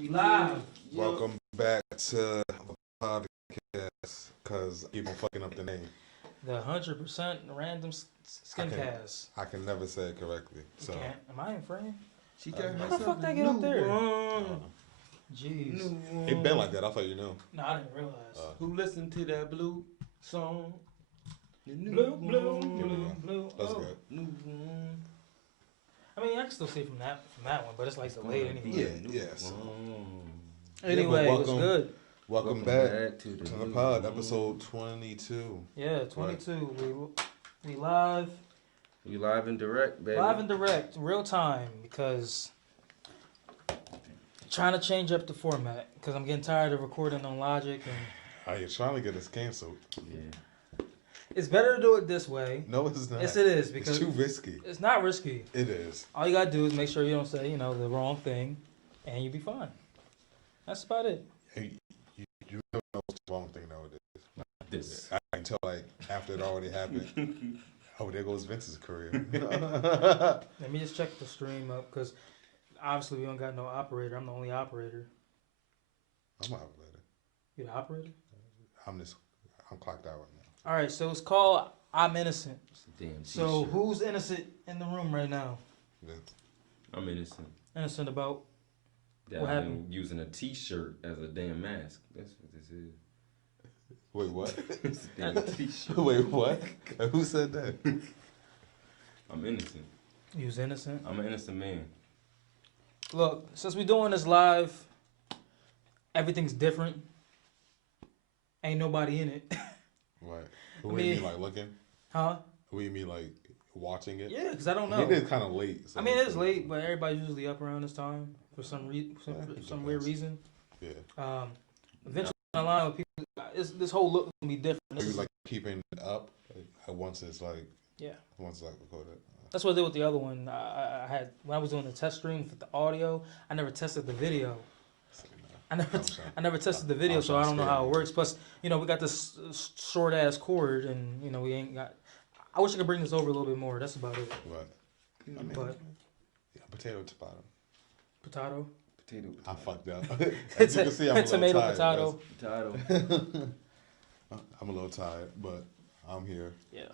We live. Welcome back to the podcast, because I keep on fucking up the name. The 100% random skin cast. I can never say it correctly. So. Am I in frame? She got How the fuck they get up there? Jeez. It been like that. I thought you knew. No, I didn't realize. Who listened to that blue song? Blue. That's oh. good. I mean, I can still see from that one, but it's like delayed anyway. Yes. Anyway, Yeah, it was good. Welcome back to the pod, episode 22. Yeah, 22. Right. We live. We live and direct, baby. Live and direct, real time, because trying to change up the format, because I'm getting tired of recording on Logic. And Are you trying to get us canceled? Yeah. it's better to do it this way. No, it's not. Yes, it is, because it's too risky. It's not risky. It is. All you gotta do is make sure you don't say, the wrong thing, and you'll be fine. That's about it. Hey, you don't know what's the wrong thing nowadays. This. I can tell, like, after it already happened. Oh, there goes Vince's career. Let me just check the stream up, because obviously we don't got no operator. I'm the only operator. I'm an operator. You the operator? I'm clocked out right now. All right, so it's called I'm Innocent. Damn. So who's innocent in the room right now? Vince. I'm innocent. Innocent about That what I've happened? been using a T-shirt as a damn mask. That's what this is. Wait, what? It's a damn T-shirt. Wait, what? Who said that? I'm innocent. You was innocent? I'm an innocent man. Look, since we're doing this live, everything's different. Ain't nobody in it. What? Who do you mean, like, looking? Huh? Who do you mean, like, watching it? Yeah, because I don't know. It is kind of late. So I mean, it is late, but everybody's usually up around this time for some some weird reason. Yeah. Eventually, down the line with people, this whole look gonna be different. Are you, like, keeping it up once it's, like, recorded? That's what I did with the other one. I had when I was doing the test stream for the audio. I never tested the video. I never tested the video, so I don't know how it works. Plus, we got this short ass cord, and we ain't got. I wish I could bring this over a little bit more. That's about it. What? I mean, But potato to bottom. Potato. I fucked up. As you can see, I'm a little Tomato, tired. potato. I'm a little tired, but I'm here. Yeah.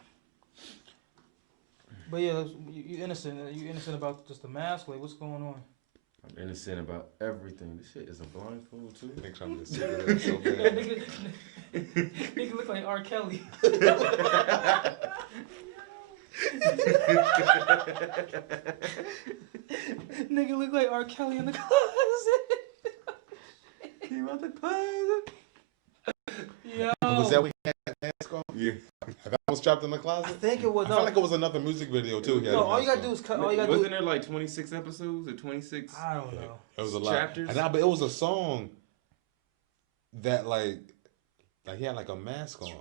But yeah, you innocent. You innocent about just the mask? Like, what's going on? I'm innocent about everything. This shit is a blindfold too. I think I'm just cigarette so Yeah, bad. nigga look like R. Kelly. Nigga look like R. Kelly in the closet. He about the closet. Yo. Was that we had that mask on? Yeah. That was trapped in the I closet? think it was. I feel like it was another music video too. No, all you gotta do is cut. All you gotta Wasn't do. there like 26 episodes or 26? I don't know. It was a lot. Chapters? But it was a song that like he had like a mask on.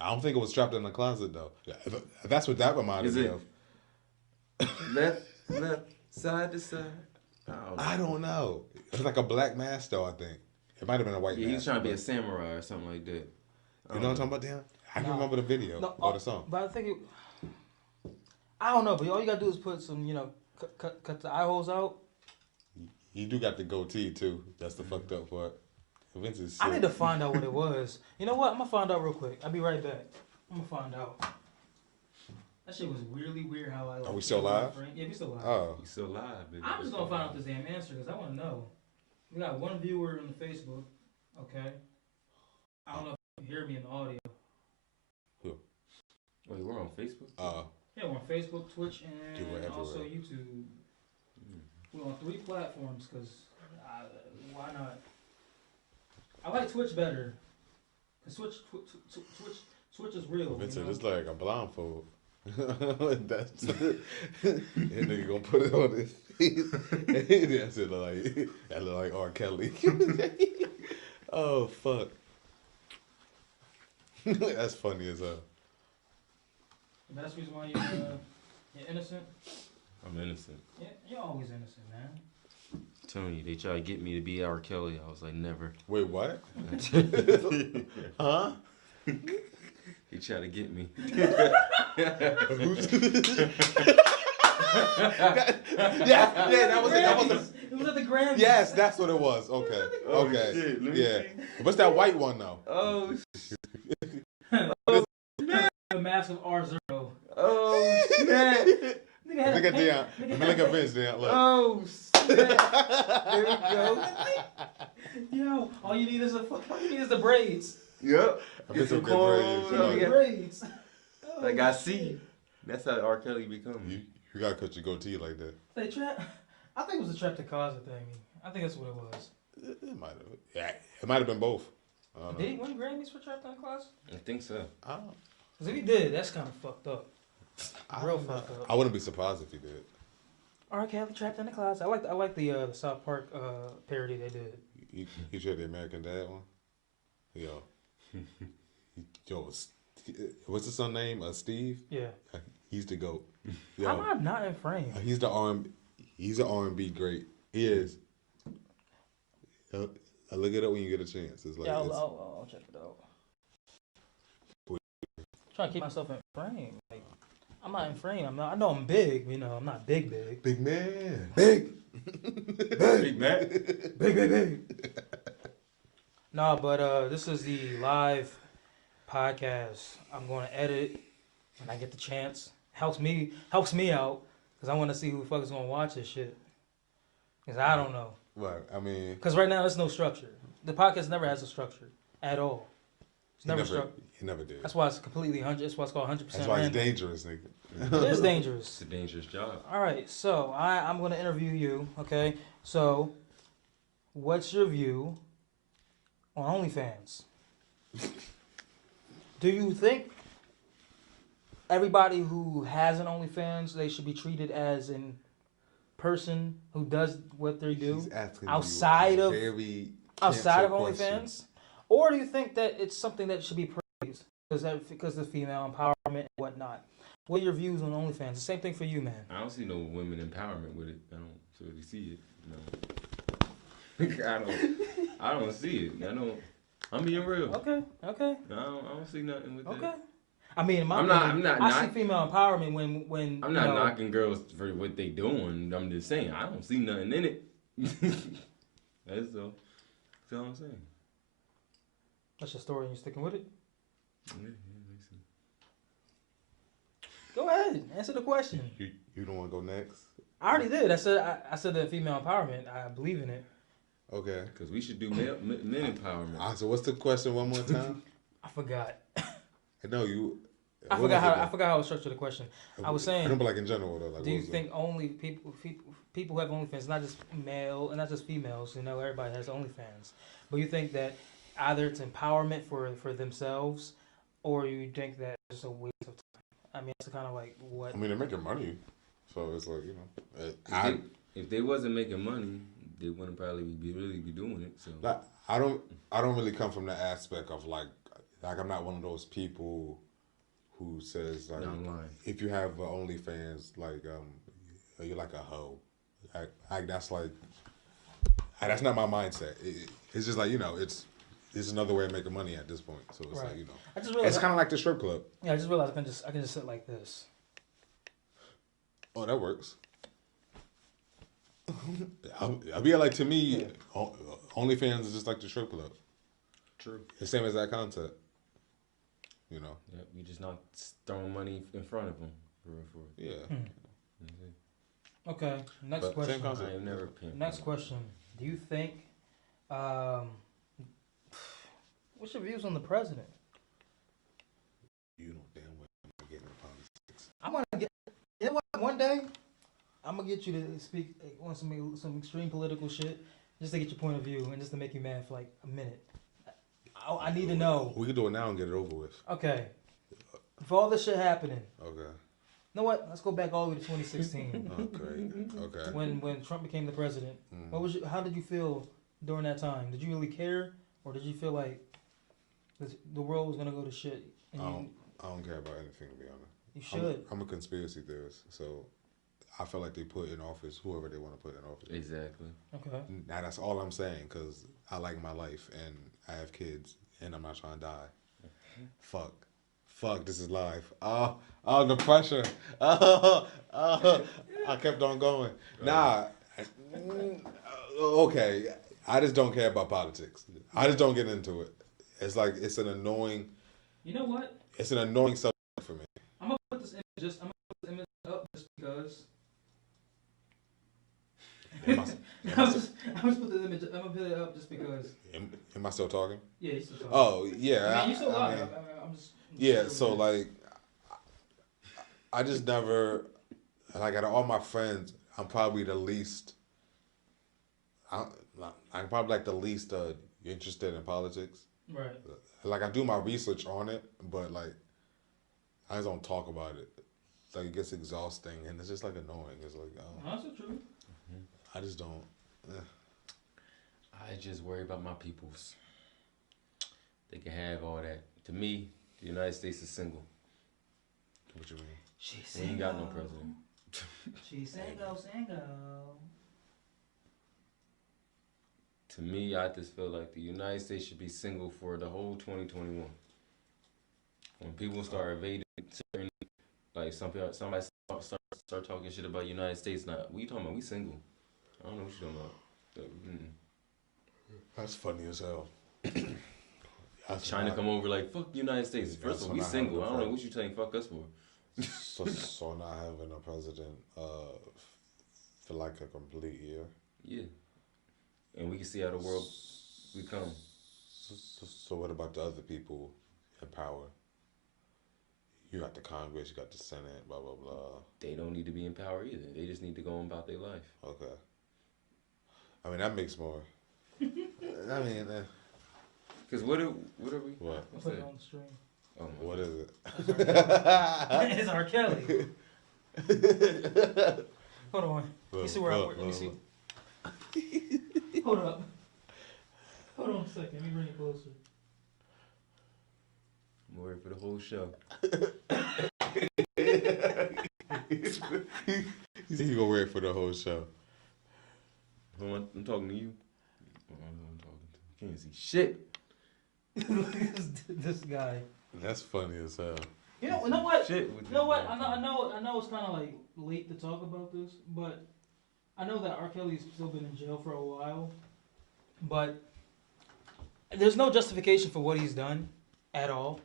I don't think it was trapped in the closet though. That's what that reminded me of. Left, side to side. I don't know. It was like a black mask though. I think it might have been a white mask. Yeah, he was trying to be a samurai or something like that. You know what I'm talking about, Dan? I can remember the video or the song. But I think I don't know. But all you gotta do is put some, cut the eye holes out. You do got the goatee too. That's the fucked up part. Vince is sick. I need to find out what it was. You know what? I'm gonna find out real quick. I'll be right back. I'm gonna find out. That shit was weirdly weird how I. Are we still live? Yeah, we still live. Oh. We still live, baby. I'm just gonna find out this damn answer because I want to know. We got one viewer on the Facebook. Okay. I don't know if you can hear me in the audio. Who? Wait, we're on Facebook? Yeah, we're on Facebook, Twitch, and everywhere. also YouTube. We're on 3 platforms because why not? I like Twitch better. Cause Twitch is real. Vincent, it's like a blindfold. That's that nigga gonna put it on his face. That look like R. Kelly. Oh fuck. That's funny as hell. That's the reason why you're innocent? I'm innocent. Yeah, you're always innocent, man. I'm telling you, they try to get me to be R. Kelly. I was like, never. Wait, what? Huh? He tried to get me. Yeah, that was it. It was at the Grammys. Yes, that's what it was. Okay. Oh, Okay. shit. Let me Yeah. see. What's that white one though? Oh, The Mask of R0. oh, snap. Look at Deion. Look at Vince, Deion. Look. Oh, snap. There we go. Yo, all you need is the braids. Yep. I Get bet some some good braids. corn. Yeah, Like- the braids. Like I see. That's how R. Kelly become. You gotta cut your goatee like that. They trap. I think it was a Trap to Cause thing. I think that's what it was. It might have. Yeah, it might have been both. I don't Did know. he win Grammys for Trapped in the Closet? I think so. I don't. Because if he did, that's kind of fucked up. Real don't know. fucked up. I wouldn't be surprised if he did. R. Kelly Trapped in the Closet. I like the South Park parody they did. You tried the American Dad one? Yo. Yo, what's his son name? Steve? Yeah. He's the GOAT. How am I not in frame? He's the He's an R&B great. He is. Look it up when you get a chance. It's like Yeah, I'll check it out. Trying to keep myself in frame. Like, I'm not in frame. I know I'm big. You know, I'm not big. big man. Big Mac. Big. No, but this is the live podcast. I'm going to edit when I get the chance. Helps me out because I want to see who the fuck is going to watch this shit. Because I don't know. Right. I mean, Because right now there's no structure. The podcast never has a structure at all. It's never structured. He never did. That's why it's completely 100. That's why it's called 100%. That's why it's random. dangerous, nigga. It is dangerous. It's a dangerous job. All right, so I'm going to interview you. Okay, so what's your view on OnlyFans? Do you think everybody who has an OnlyFans, they should be treated as a person who does what they do He's asking outside you a of very outside of cancer question. OnlyFans, or do you think that it's something that should be praised because of female empowerment and whatnot? What are your views on OnlyFans? The same thing for you, man. I don't see no women empowerment with it. I don't really see it. No. I don't see it. I'm being real. Okay. I don't see nothing with Okay. that. I mean, in my I'm opinion, not I see female empowerment when I'm not knocking girls for what they doing. I'm just saying I don't see nothing in it. That's all. That's all I'm saying. That's your story, and you're sticking with it. Yeah, makes sense. Go ahead, answer the question. You don't want to go next? I already did. I said that female empowerment. I believe in it. Okay. Because we should do men empowerment. So what's the question one more time? I forgot. No, you. I forgot how I structured the question. I was saying. I don't like in general though. Like, Do you think only people who have OnlyFans, not just male and not just females? You know, everybody has OnlyFans. But you think that either it's empowerment for themselves, or you think that it's a waste of time? I mean, it's kind of like what. I mean, they're making money, so it's like, you know. If they wasn't making money, they wouldn't probably really be doing it. So Like, I don't really come from the aspect of like I'm not one of those people who says like online. If you have OnlyFans, like you're like a hoe. That's like that's not my mindset. It's just like, you know, it's another way of making money at this point. So it's Right. like, you know, I just realized it's kind of like the strip club. Yeah, I just realized I can just sit like this. Oh, that works. I'll be like, to me, OnlyFans is just like the strip club. True. The same as that concept. You know. Yeah, we just not throwing money in front of them. For Yeah. Okay, next But question. same concept. I ain't never pimped. Next question. Do you think, what's your views on the president? You know damn well I'm getting into politics. I'm gonna get. You know what? One day, I'm gonna get you to speak on some extreme political shit, just to get your point of view and just to make you mad for like a minute. I need to know. We can do it now and get it over with. Okay. For all this shit happening. Okay. You know what? Let's go back all the way to 2016 Okay. when Trump became the president. How did you feel during that time? Did you really care, or did you feel like the world was gonna go to shit? And I don't care about anything, to be honest. you should. I'm a conspiracy theorist, so I feel like they put in office whoever they want to put in office. Exactly. Okay. Now that's all I'm saying, because I like my life and I have kids and I'm not trying to die. Fuck, this is live. Oh, the pressure. I kept on going. Nah, okay, I just don't care about politics. I just don't get into it. It's like it's an annoying. You know what? It's an annoying subject for me. I'm gonna put this image up just because. Am I, I'm just put this image. I'm gonna put it up just because. am I still talking? Yeah, he's still talking. Oh yeah. I mean, you still I live. mean, I'm just. yeah. So like, I just never like out of all my friends, I'm probably the least. I'm probably like the least interested in politics. Right. Like I do my research on it, but like I just don't talk about it. Like it gets exhausting and it's just like annoying. It's like That's the truth. I just don't. I just worry about my peoples. They can have all that. To me, the United States is single. What you mean? She's We ain't got no president. She's single. To me, I just feel like the United States should be single for the whole 2021. When people start evading certain, like somebody start talking shit about United States, now what you talking about? We single. I don't know what you talking about. That's funny as hell. China come over like fuck the United States. First of all, we single. I don't know what you saying fuck us for. so not having a president for like a complete year. Yeah, and we can see how the world we come. So what about the other people in power? You got the Congress, you got the Senate, blah blah blah. They don't need to be in power either. They just need to go on about their life. Okay. I mean that makes more. I mean, Cause what are we? what? I'll put it on the stream. Oh my What God. is it? It's R. Kelly. Hold on. Let me see where I work. Let me see. Hold up. Hold on a second. Let me bring it closer. I'm worried for the whole show. He said he gonna wait for the whole show. I'm talking to you. I'm talking to. Can't see shit. Look at this guy. That's funny as hell. You know what? Shit. You know what? I know it's kind of like late to talk about this, but I know that R. Kelly's still been in jail for a while, but there's no justification for what he's done at all.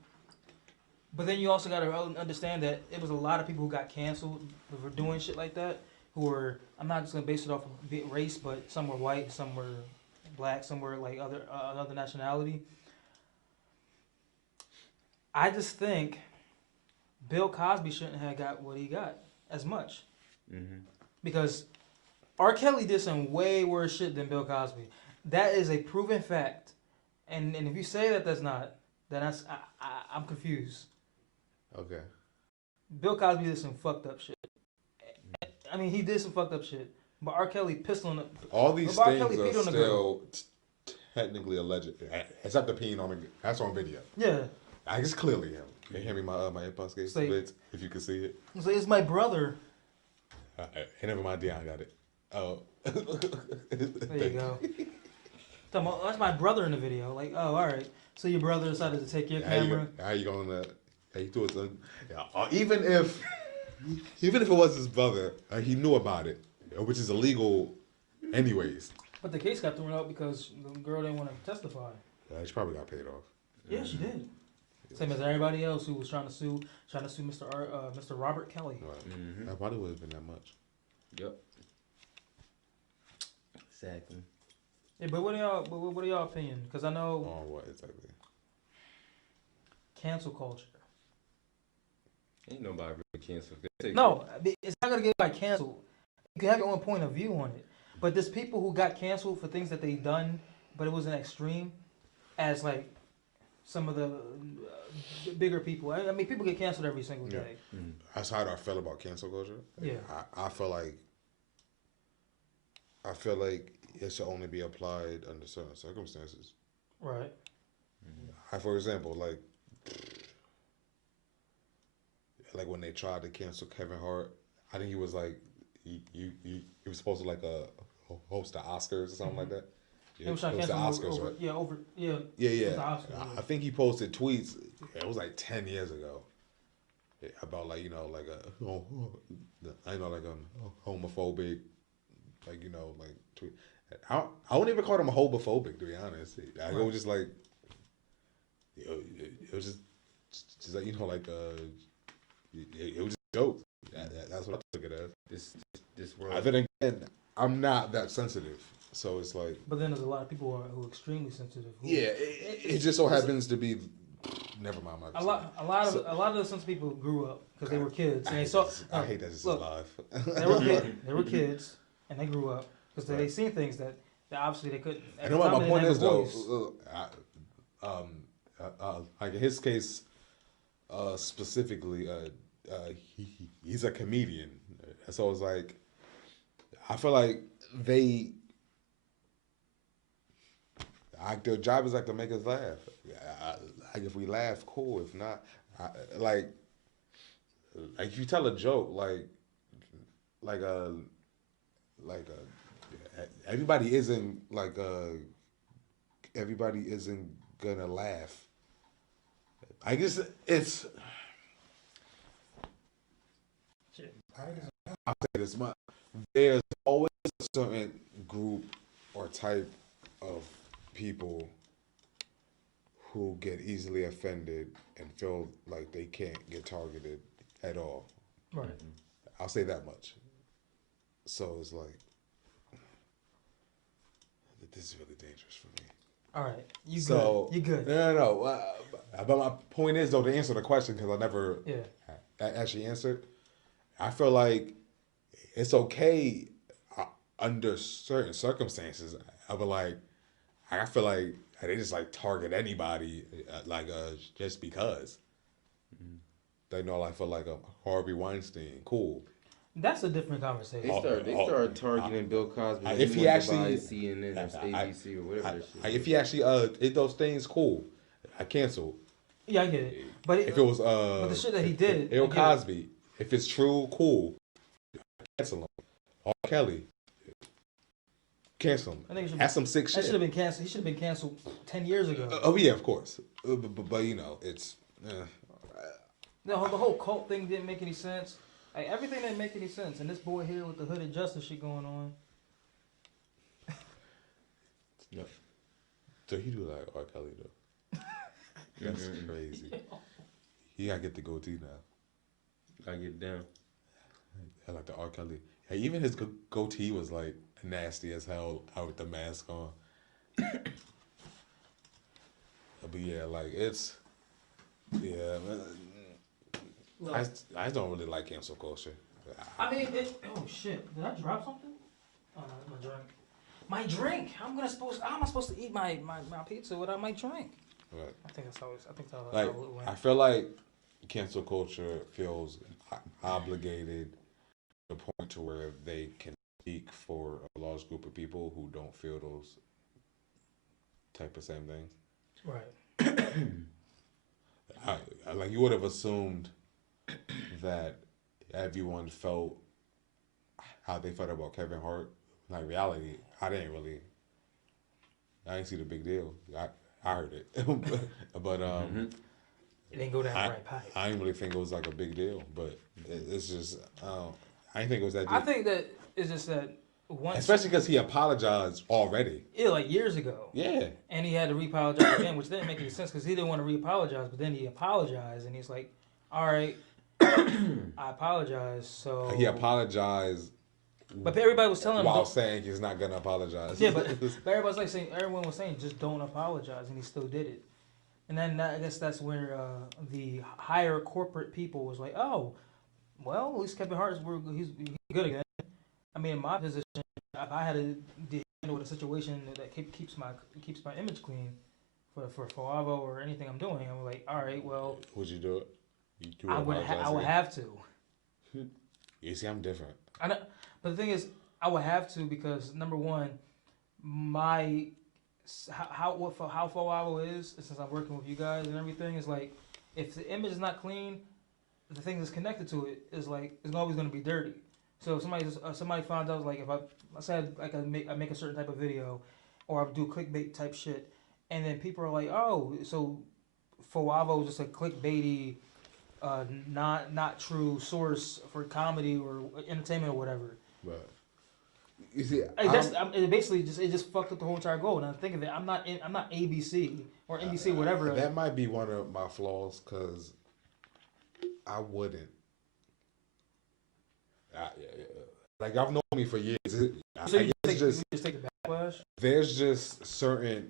But then you also got to understand that it was a lot of people who got canceled for doing shit like that. Who were, I'm not just gonna base it off of race, but some were white, some were black, some were like other nationality. I just think Bill Cosby shouldn't have got what he got as much. Mm-hmm. Because R. Kelly did some way worse shit than Bill Cosby. That is a proven fact. And if you say that that's not, then I'm confused. Okay. Bill Cosby did some fucked up shit. I mean, he did some fucked up shit. But R. Kelly pissed on the... All these R. things Kelly are peed on the girl. still technically alleged, except the peeing on the. That's on video. Yeah. I guess clearly him. Can you hear me? My AirPods case, Say- if you can see it. So it's my brother. Hey, never mind, Dion got it. Oh. There you go. Talking about, that's my brother in the video. Like, oh, all right. So your brother decided to take your camera. How you gonna? How you do it? Even if it was his brother, he knew about it, which is illegal, anyways. But the case got thrown out because the girl didn't want to testify. She probably got paid off. Yeah, she did. Same as everybody else who was trying to sue Mr. Robert Kelly. Right. Mm-hmm. That probably would have been that much. Yep. Exactly. Yeah, but what are y'all opinion? Because I know On what exactly? cancel culture. Ain't nobody really canceled. No, it's not gonna get like canceled. You can have your own point of view on it. But there's people who got canceled for things that they done, but it wasn't extreme, as like some of the bigger people. I mean, people get canceled every single Yeah. day. Mm-hmm. That's how I feel about cancel culture. Yeah. I feel like it should only be applied under certain circumstances. Right. For example, like when they tried to cancel Kevin Hart, I think he was like he was supposed to like host the Oscars or something like that. He was trying to It was the cancel Oscars, over, right? yeah, over, yeah. Yeah, It yeah. was the Oscars, yeah. I think he posted tweets. It was like 10 years ago about like like a homophobic like tweet, I wouldn't even call them homophobic, to be honest. I Right. was just like, it was just like, like, it was just a joke. That's what I took it as. This world. I then again, I'm not that sensitive, so it's like. But then there's a lot of people who are extremely sensitive. Yeah, it just so happens to be. Never mind my. A lot of those sensitive people grew up because they were kids. And I hate that this is live. They were kids and they grew up because they seen things that obviously they couldn't. I know what my point is though. Like in his case, specifically, he's a comedian, so it's like, I feel like their job is like to make us laugh. Like if we laugh, cool. If not, like if you tell a joke, everybody isn't everybody isn't gonna laugh. I guess it's. I'll say this much: there's always a certain group or type of people who get easily offended and feel like they can't get targeted at all. Right. I'll say that much. So it's like, this is really dangerous for me. All right, you good? No. But my point is though, to answer the question, because I never actually answered. I feel like it's okay under certain circumstances. I feel like they just like target anybody just because they know I feel like Harvey Weinstein, cool. That's a different conversation. They started targeting Bill Cosby. If he actually CNN or ABC or whatever that shit. If he actually did those things, cool. I cancel. Yeah, I get it. But if it was but the shit that he did, Bill Cosby, if it's true, cool. Cancel him. R. Kelly, cancel him. I think it should That's some sick shit. That should have been canceled. He should have been canceled 10 years ago. Oh yeah, of course. But it's. The whole cult thing didn't make any sense. Like, everything didn't make any sense. And this boy here with the hooded justice shit going on. No. So he do like R. Kelly though. That's crazy. He gotta get the goatee now. Gotta get it down. I like the R. Kelly. Hey, even his goatee was like nasty as hell out with the mask on. But yeah, like it's Look, I don't really like cancel culture. I mean, oh shit! Did I drop something? Oh no, my drink. My drink. How am I supposed to eat my pizza without my drink? Right. I think that's how it Like, went. I feel like cancel culture feels obligated to the point to where they can speak for a large group of people who don't feel those type of same things. Right. Like you would have assumed that everyone felt how they felt about Kevin Hart. Like reality, I didn't see the big deal. I heard it, but It didn't go down the right pipe. I didn't really think it was like a big deal, but it's just I didn't think it was that deep. I think that it's just that once, especially because he apologized already. Yeah, like years ago. Yeah, and he had to re-apologize again, which didn't make any sense because he didn't want to re-apologize, but then he apologized, and he's like, "All right, I apologize." So he apologized. But everybody was telling him while saying he's not gonna apologize. Yeah, but everyone was saying just don't apologize, and he still did it. And then I guess that's where the higher corporate people was like, "Oh, well, at least Kevin Hart he's good again." I mean, in my position, if I had to deal with a situation that keeps my image clean for FouAVO or anything I'm doing, I'm like, all right, well, would you do it? I would have to. You see, I'm different. I know, but the thing is, I would have to because number one, how FouAVO is since I'm working with you guys and everything is like, if the image is not clean, the thing that's connected to it is like it's always going to be dirty. So if somebody found out, like, if I said like I make a certain type of video, or I do clickbait type shit, and then people are like, oh, so FouAVO is just a clickbaity, not true source for comedy or entertainment or whatever. But You see, it basically just fucked up the whole entire goal. And I think of it, I'm not ABC or NBC, whatever. That might be one of my flaws because I wouldn't. Like I've known me for years. So you just take the backlash. There's just certain.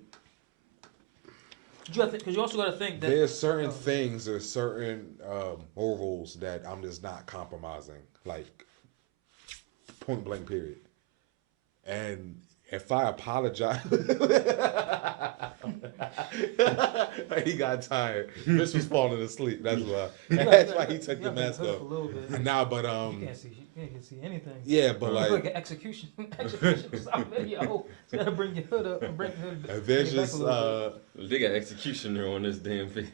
Because you also got to think that there's certain things, there's certain morals that I'm just not compromising. Like point blank, period. And if I apologize, he got tired. Chris was falling asleep. That's why. That's why he took the mask off. A little bit. Nah, but you can't see anything. Yeah, but like an execution stop video. You gotta bring your hood up and bring your hood. There's just they got executioner on this damn page.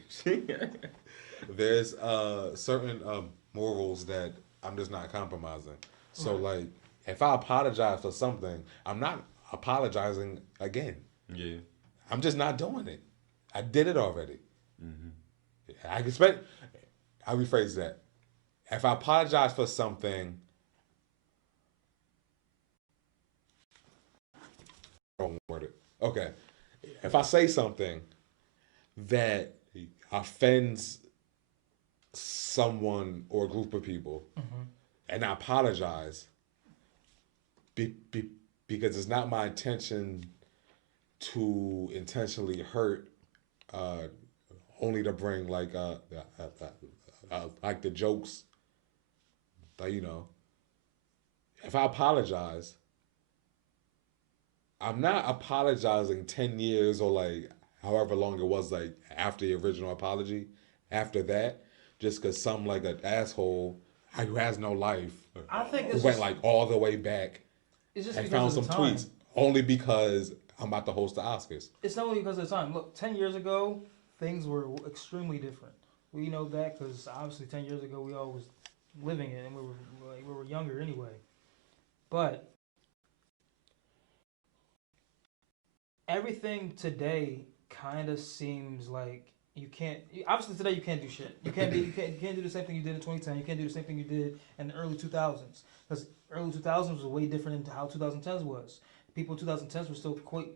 There's certain morals that I'm just not compromising. So like, if I apologize for something, I'm not apologizing again. Yeah, I'm just not doing it. I did it already. Mm-hmm. I rephrase that. If I apologize for something, wrong word. Okay. If I say something that offends someone or a group of people, and I apologize, because it's not my intention to intentionally hurt, only to bring like the jokes, you know. If I apologize, I'm not apologizing 10 years or like however long it was like after the original apology. After that, just because some like an asshole who has no life, I think it's went like all the way back. It's just and found some tweets only because I'm about to host the Oscars. It's not only because of the time. Look, 10 years ago, things were extremely different. We know that because obviously 10 years ago we all was living it and we were younger anyway. But everything today kind of seems like you can't. Obviously today you can't do shit. You can't do the same thing you did in 2010. You can't do the same thing you did in the early 2000s because early 2000s was way different than how 2010s was. People in 2010s were still quoting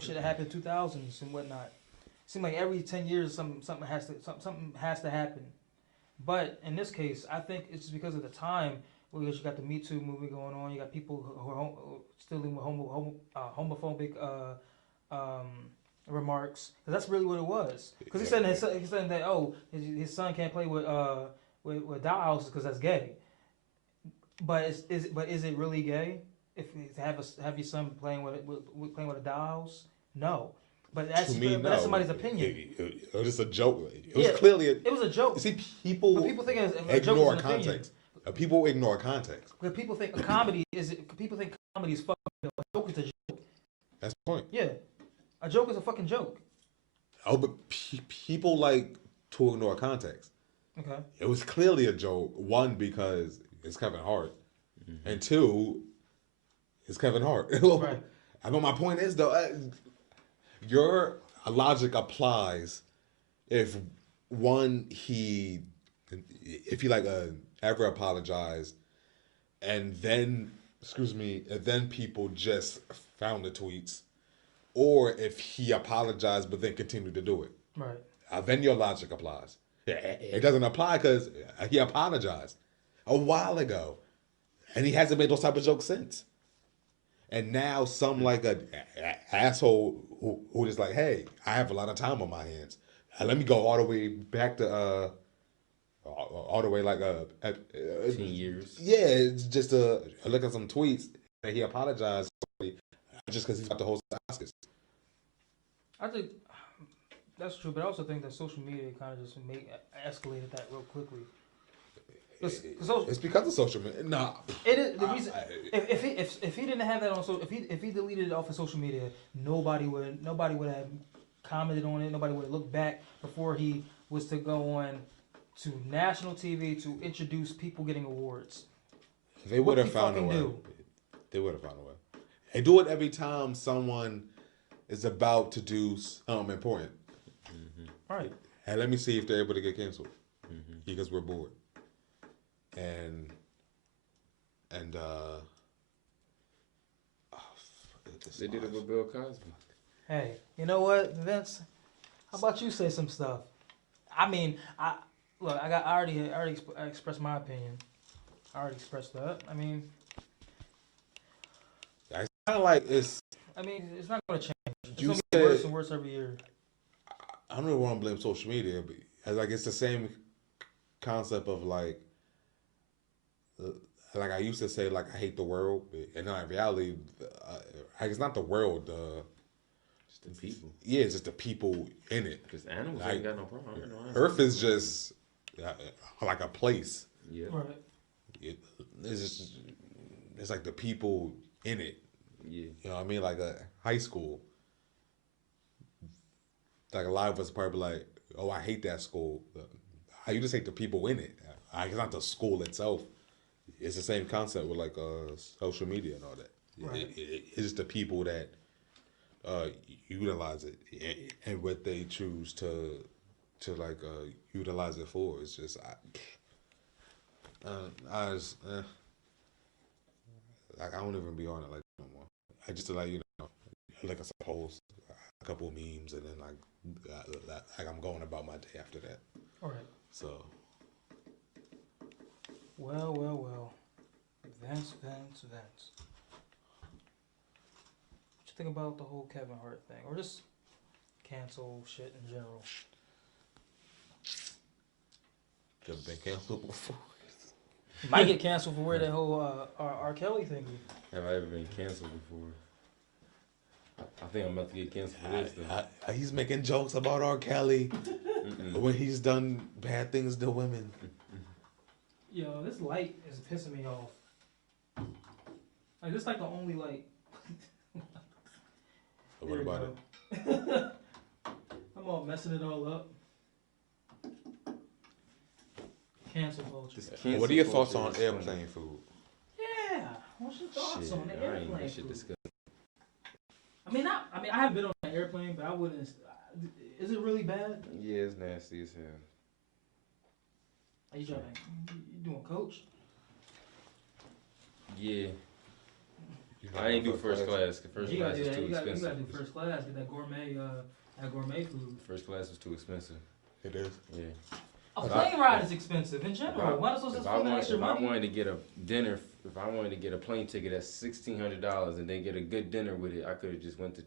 shit that happened in 2000s and whatnot. It seemed like every 10 years something has to happen. But in this case, I think it's just because of the time. Because you got the Me Too movement going on, you got people who are still dealing with homophobic remarks. Because that's really what it was. Because he said that his son can't play with dollhouses because that's gay. But is it really gay if have your son playing with a dollhouse? No. But that's somebody's opinion. It was just a joke. It was clearly it was a joke. See, people think ignore context. People ignore context. Because people think comedy is fucking. A joke is a joke. That's the point. Yeah, a joke is a fucking joke. Oh, but people like to ignore context. Okay. It was clearly a joke. One, because it's Kevin Hart, and two, it's Kevin Hart. Right. I know my point is though, your logic applies if he like ever apologized, and then people just found the tweets, or if he apologized but then continued to do it. Right. Then your logic applies. It doesn't apply because he apologized a while ago, and he hasn't made those type of jokes since. And now some like a asshole who is like, hey, I have a lot of time on my hands. Let me go all the way back to all the way like 10 years. Yeah, it's just to look at some tweets that he apologized just because he's about to host the Oscars. I think that's true, but I also think that social media kind of just escalated that real quickly. It's because of social media. Nah, it is the reason. If he didn't have that on social, if he deleted it off of social media, nobody would have commented on it. Nobody would have looked back before he was to go on to national TV to introduce people getting awards. They would have found a way. They would have found a way. They do it every time someone is about to do something important. Mm-hmm. Right. And let me see if they're able to get canceled because we're bored. And They did it with Bill Cosby. Hey, you know what, Vince? How about you say some stuff? I mean, I expressed my opinion. I already expressed that. I mean, It's kind of like it's not going to change. It's you going to said. get worse and worse every year. I don't really want to blame social media, but it's the same concept of like I used to say like I hate the world, and then in reality, it's not the world. Just the people. Yeah, it's just the people in it. Because animals ain't got no problem. Earth is just like a place. Yeah. Right. It's like the people in it. Yeah. You know what I mean? Like a high school. Like a lot of us probably like, oh, I hate that school. You just hate the people in it. It's not the school itself. It's the same concept with like social media and all that. Right. It's just the people that utilize it and what they choose to utilize it for. It's just I don't even be on it like no more. I just like like I suppose a couple of memes and then like I'm going about my day after that. All right. So. Well. Vince. What you think about the whole Kevin Hart thing, or just cancel shit in general? You ever been canceled before? You might get canceled for where that whole R. Kelly thing. Have I ever been canceled before? I think I'm about to get canceled for this though. He's making jokes about R. Kelly when he's done bad things to women. Yo, this light is pissing me off. Like, this like the only light. What about it? I'm all messing it all up. Cancel culture. What are your thoughts on airplane food? Yeah, what's your thoughts on the I ain't airplane that shit food? disgusting. I haven't been on an airplane, but I wouldn't. Is it really bad? Yeah, it's nasty as hell. Are you driving? You doing coach? Yeah. I ain't do first class. First class is too expensive. You gotta do first class. Get that gourmet food. First class is too expensive. It is. Yeah. A plane ride is expensive in general. Why not just spend extra money? If I wanted to get a dinner, if I wanted to get a plane ticket, that's $1,600, and then get a good dinner with it, I could have just went to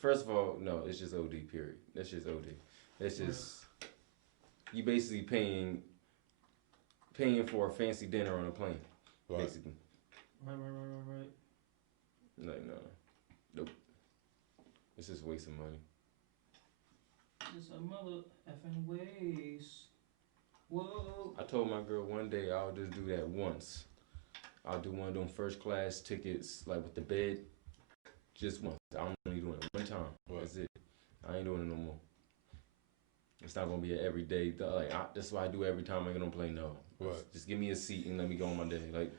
First of all, no, it's just OD. Period. That's just OD. It's just you basically paying for a fancy dinner on a plane, basically. Right. Like, no. Nope. It's just a waste of money. It's a mother effing waste. Whoa. I told my girl one day I'll just do that once. I'll do one of them first class tickets, like with the bed, just once. I'm only doing it one time. That's it. I ain't doing it no more. It's not gonna be an everyday. That's what I do every time I get on a plane. No, just give me a seat and let me go on my day. Like,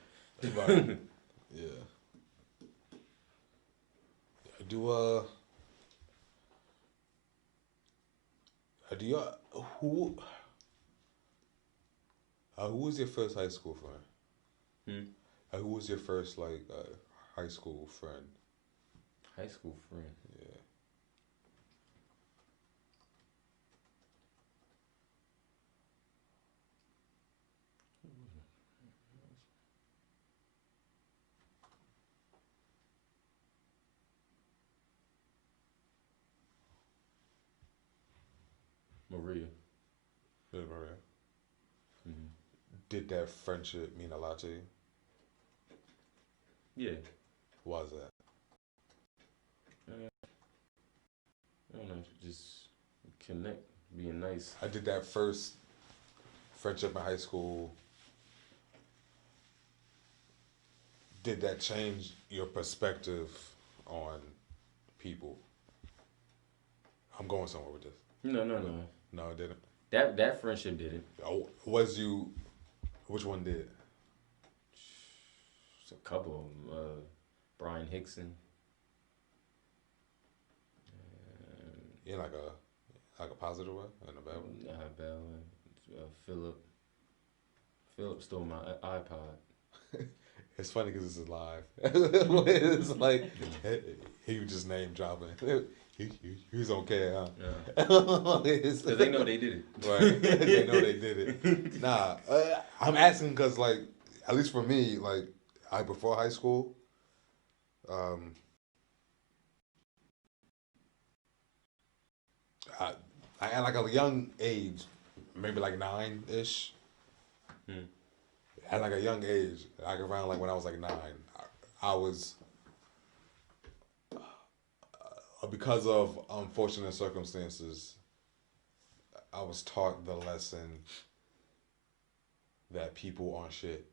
yeah. Who was your first high school friend? Who was your first high school friend? High school friend. Yeah. Maria. Maria. Mm-hmm. Did that friendship mean a lot to you? Yeah. Why is that? I don't know. Just connect, being nice. I did that first friendship in high school. Did that change your perspective on people? I'm going somewhere with this. No. No, it didn't. That friendship didn't. Oh, which one did? It's a couple of them. Brian Hickson. In like a positive way and a bad way? Bad way. Philip stole my iPod. It's funny because this is live. It's like he was just name dropping. He was on care, huh? Yeah. Because they know they did it. Right. They know they did it. Nah, I'm asking because, like, at least for me, like, before high school, I, at like a young age, maybe like 9-ish. Hmm. At like a young age, like around like when I was like 9, I was because of unfortunate circumstances, I was taught the lesson that people aren't shit,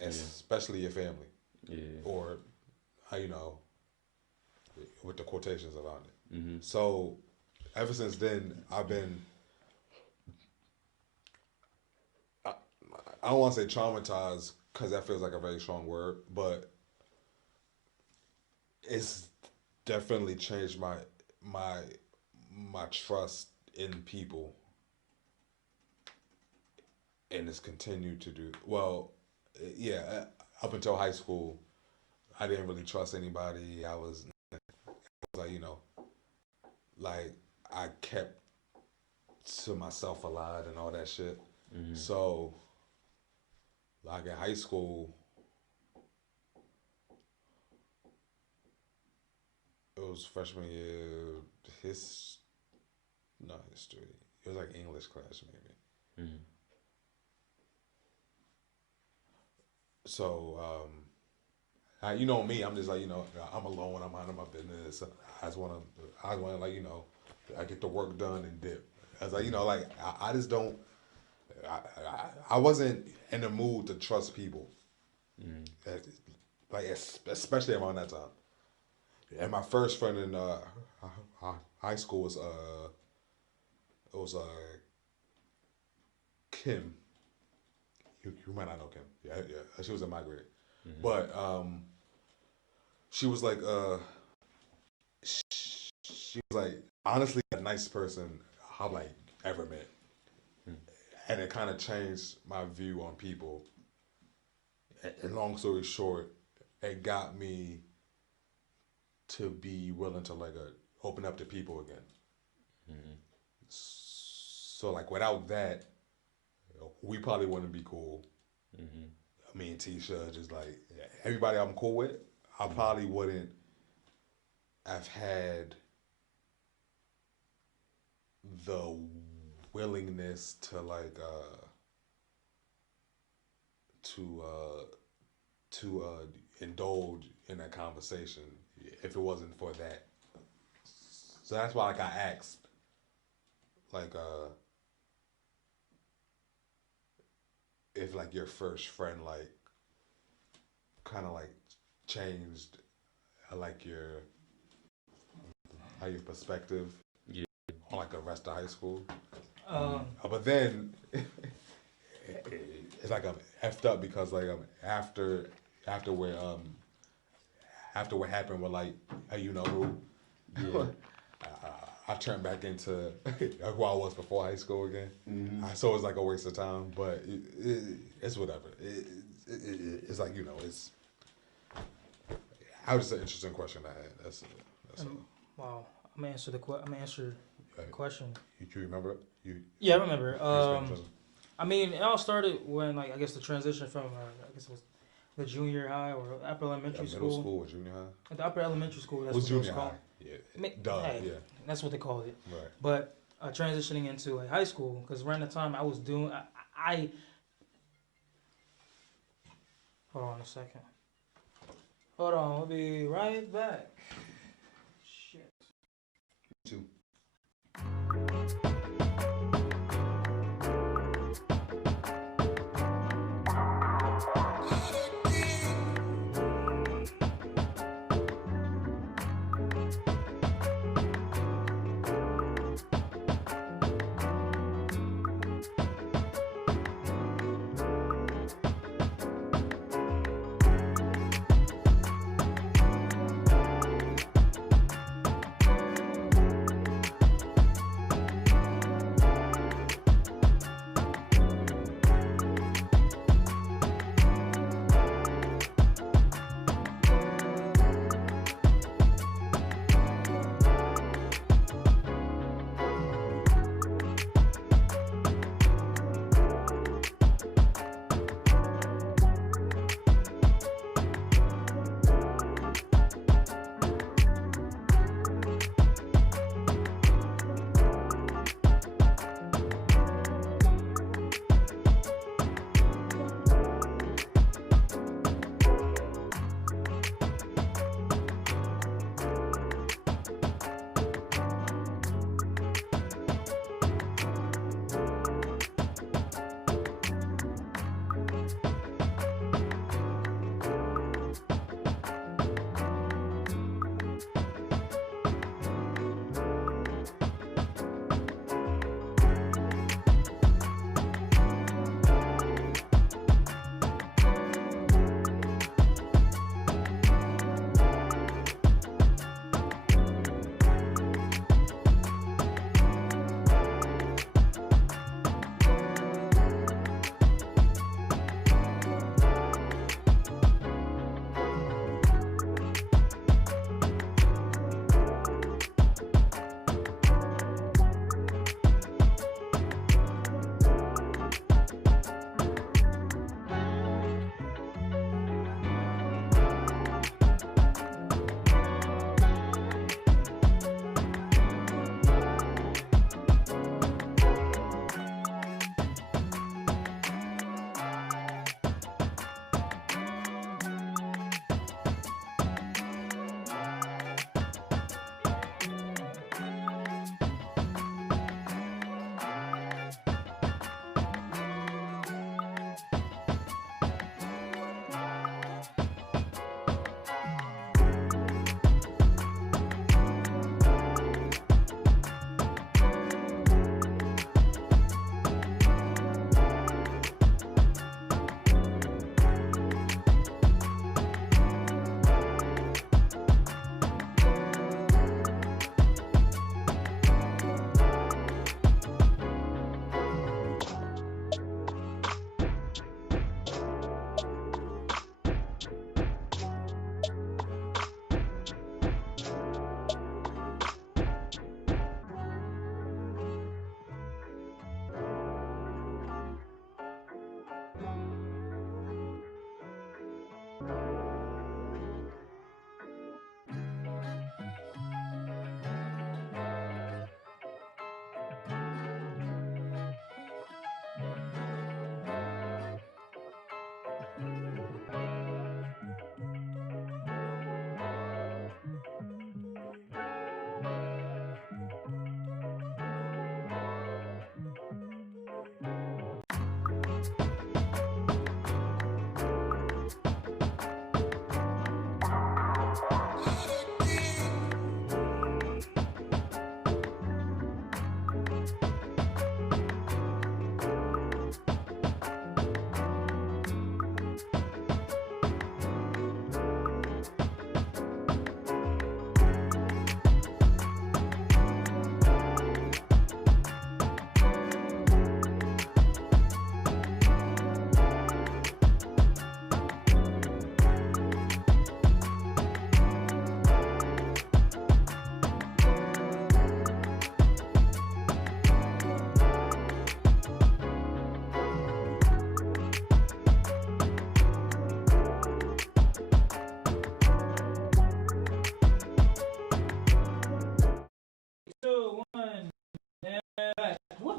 especially your family, or you know, with the quotations around it. Mm-hmm. So ever since then, I've been. I don't want to say traumatized because that feels like a very strong word, but it's definitely changed my trust in people, and it's continued to do well. Yeah, up until high school, I didn't really trust anybody. I was like, you know, like I kept to myself a lot and all that shit. Mm-hmm. So, like in high school, it was freshman year. Not history. It was like English class maybe. Mm-hmm. So, you know me. I'm just like, you know, I'm alone. I'm minding my business. I just want to like, you know, I get the work done and dip. I was like, you know, like I just don't. I wasn't in the mood to trust people. Mm-hmm. Like especially around that time. And my first friend in high school was Kim. You might not know Kim. Yeah. She was in my grade, but she was like she was like honestly a nice person I've like ever met, and it kind of changed my view on people. And long story short, it got me to be willing to like open up to people again. Mm-hmm. So like without that, we probably wouldn't be cool. Mm-hmm. Me and Tisha, just like everybody I'm cool with, I probably wouldn't have had the willingness to like to indulge in that conversation if it wasn't for that. So that's why like I asked like if like your first friend like kind of like changed like your perspective on like the rest of high school. But then it's like I'm effed up because like after what happened with like you know who, I turned back into who I was before high school again. Mm-hmm. So it's like a waste of time, but it's whatever. It's like, you know, it's. That was just an interesting question I had. That's all. Wow, I'm gonna answer the question. You remember it? Yeah, I remember. I mean, it all started when, like, I guess the transition from, I guess it was the junior high or upper elementary school. Middle school or junior high? The upper elementary school, that's was what it junior was called. high. Yeah. Duh, Hey, yeah. that's what they called it. Right. But transitioning into like high school, because around the time I was doing, I hold on a second. Hold on, we'll be right back. Shit. Two.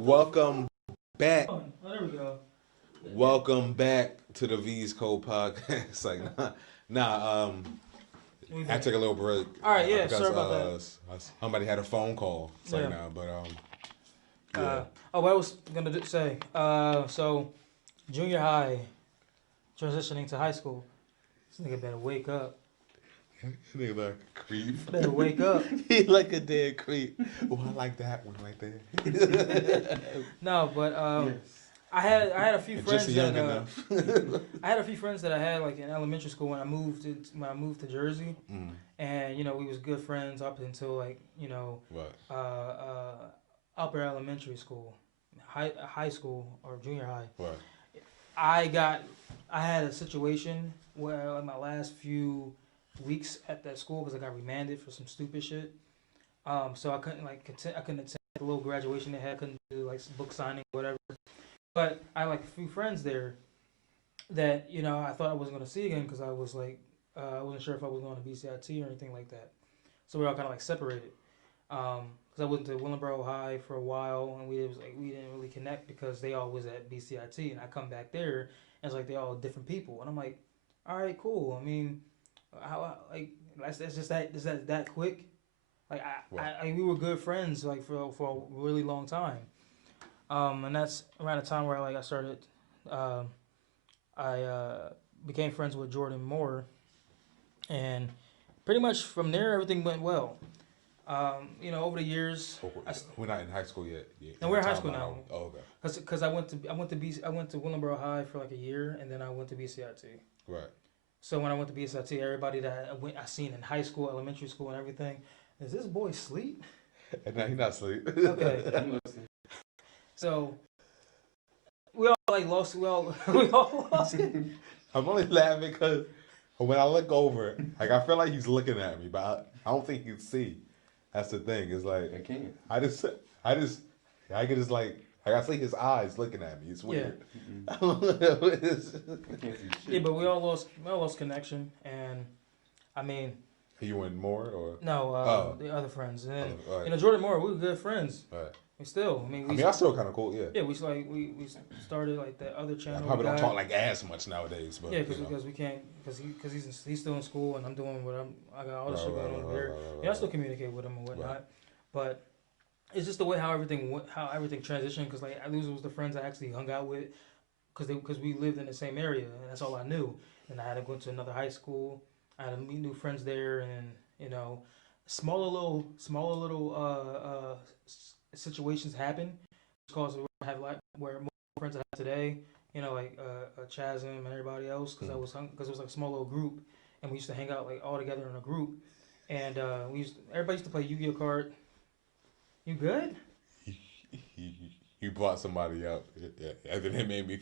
Welcome back. Oh, there we go. Welcome back to the V's Code podcast. Like, We I back. took a little break. All right, yeah, because sorry about that. somebody had a phone call. It's like, Yeah. yeah. What I was gonna say. So junior high, transitioning to high school. This nigga better wake up. Nigga like a creep. Better wake up. He like a dead creep. Oh, I like that one right there. No, but Yes. I had a few friends Just young that enough. I had a few friends that I had like in elementary school when I moved to Jersey, Mm, and we was good friends up until like what? upper elementary school, high school or junior high. What? I had a situation where like my last few weeks at that school because I got remanded for some stupid shit. So I couldn't I couldn't attend the little graduation they had. Couldn't do like book signing or whatever. But I had like a few friends there that I thought I wasn't gonna see again because I was like I wasn't sure if I was going to BCIT or anything like that. So we all kind of like separated. Because I went to Willenboro High for a while and we didn't really connect because they all was at BCIT and I come back there and it's like they all different people and I'm like, all right, cool. I mean, how like that's just that quick. Like we were good friends like for a really long time. And that's around the time where like I started. I became friends with Jordan Moore, and pretty much from there everything went well. Over the years, We're not in high school yet. and we're in high school now. Oh, okay. Because I went to Willenboro High for like a year, and then I went to BCIT. Right. So when I went to BCIT, everybody that I seen in high school, elementary school, and everything, is this boy asleep? No, he's not asleep. Okay. So we all like lost. We all lost it. I'm only laughing because when I look over, like I feel like he's looking at me, but I don't think he can see. That's the thing. It's like I can't. I can just like I see his eyes looking at me. It's weird. I can't see shit. Yeah, but we all lost connection, and I mean, You went more or no, the other friends, and then right. Jordan Moore, we were good friends. Right. We still, I mean, I still kind of cool. Yeah. yeah, we started like that other channel. I probably don't talk like as much nowadays, but yeah, because we can't because he's still in school and I'm doing what I got all this shit going on here. I still communicate with him and whatnot, Right. but it's just the way how everything transitioned. Because like these was the friends I actually hung out with, because we lived in the same area and that's all I knew. And I had to go to another high school. I had to meet new friends there, and smaller little situations happen. Because we have like where more friends I have today. Like Chasm and everybody else, because because it was like a small little group, and we used to hang out like all together in a group, and everybody used to play Yu-Gi-Oh card. You good? You brought somebody up, and then it made me.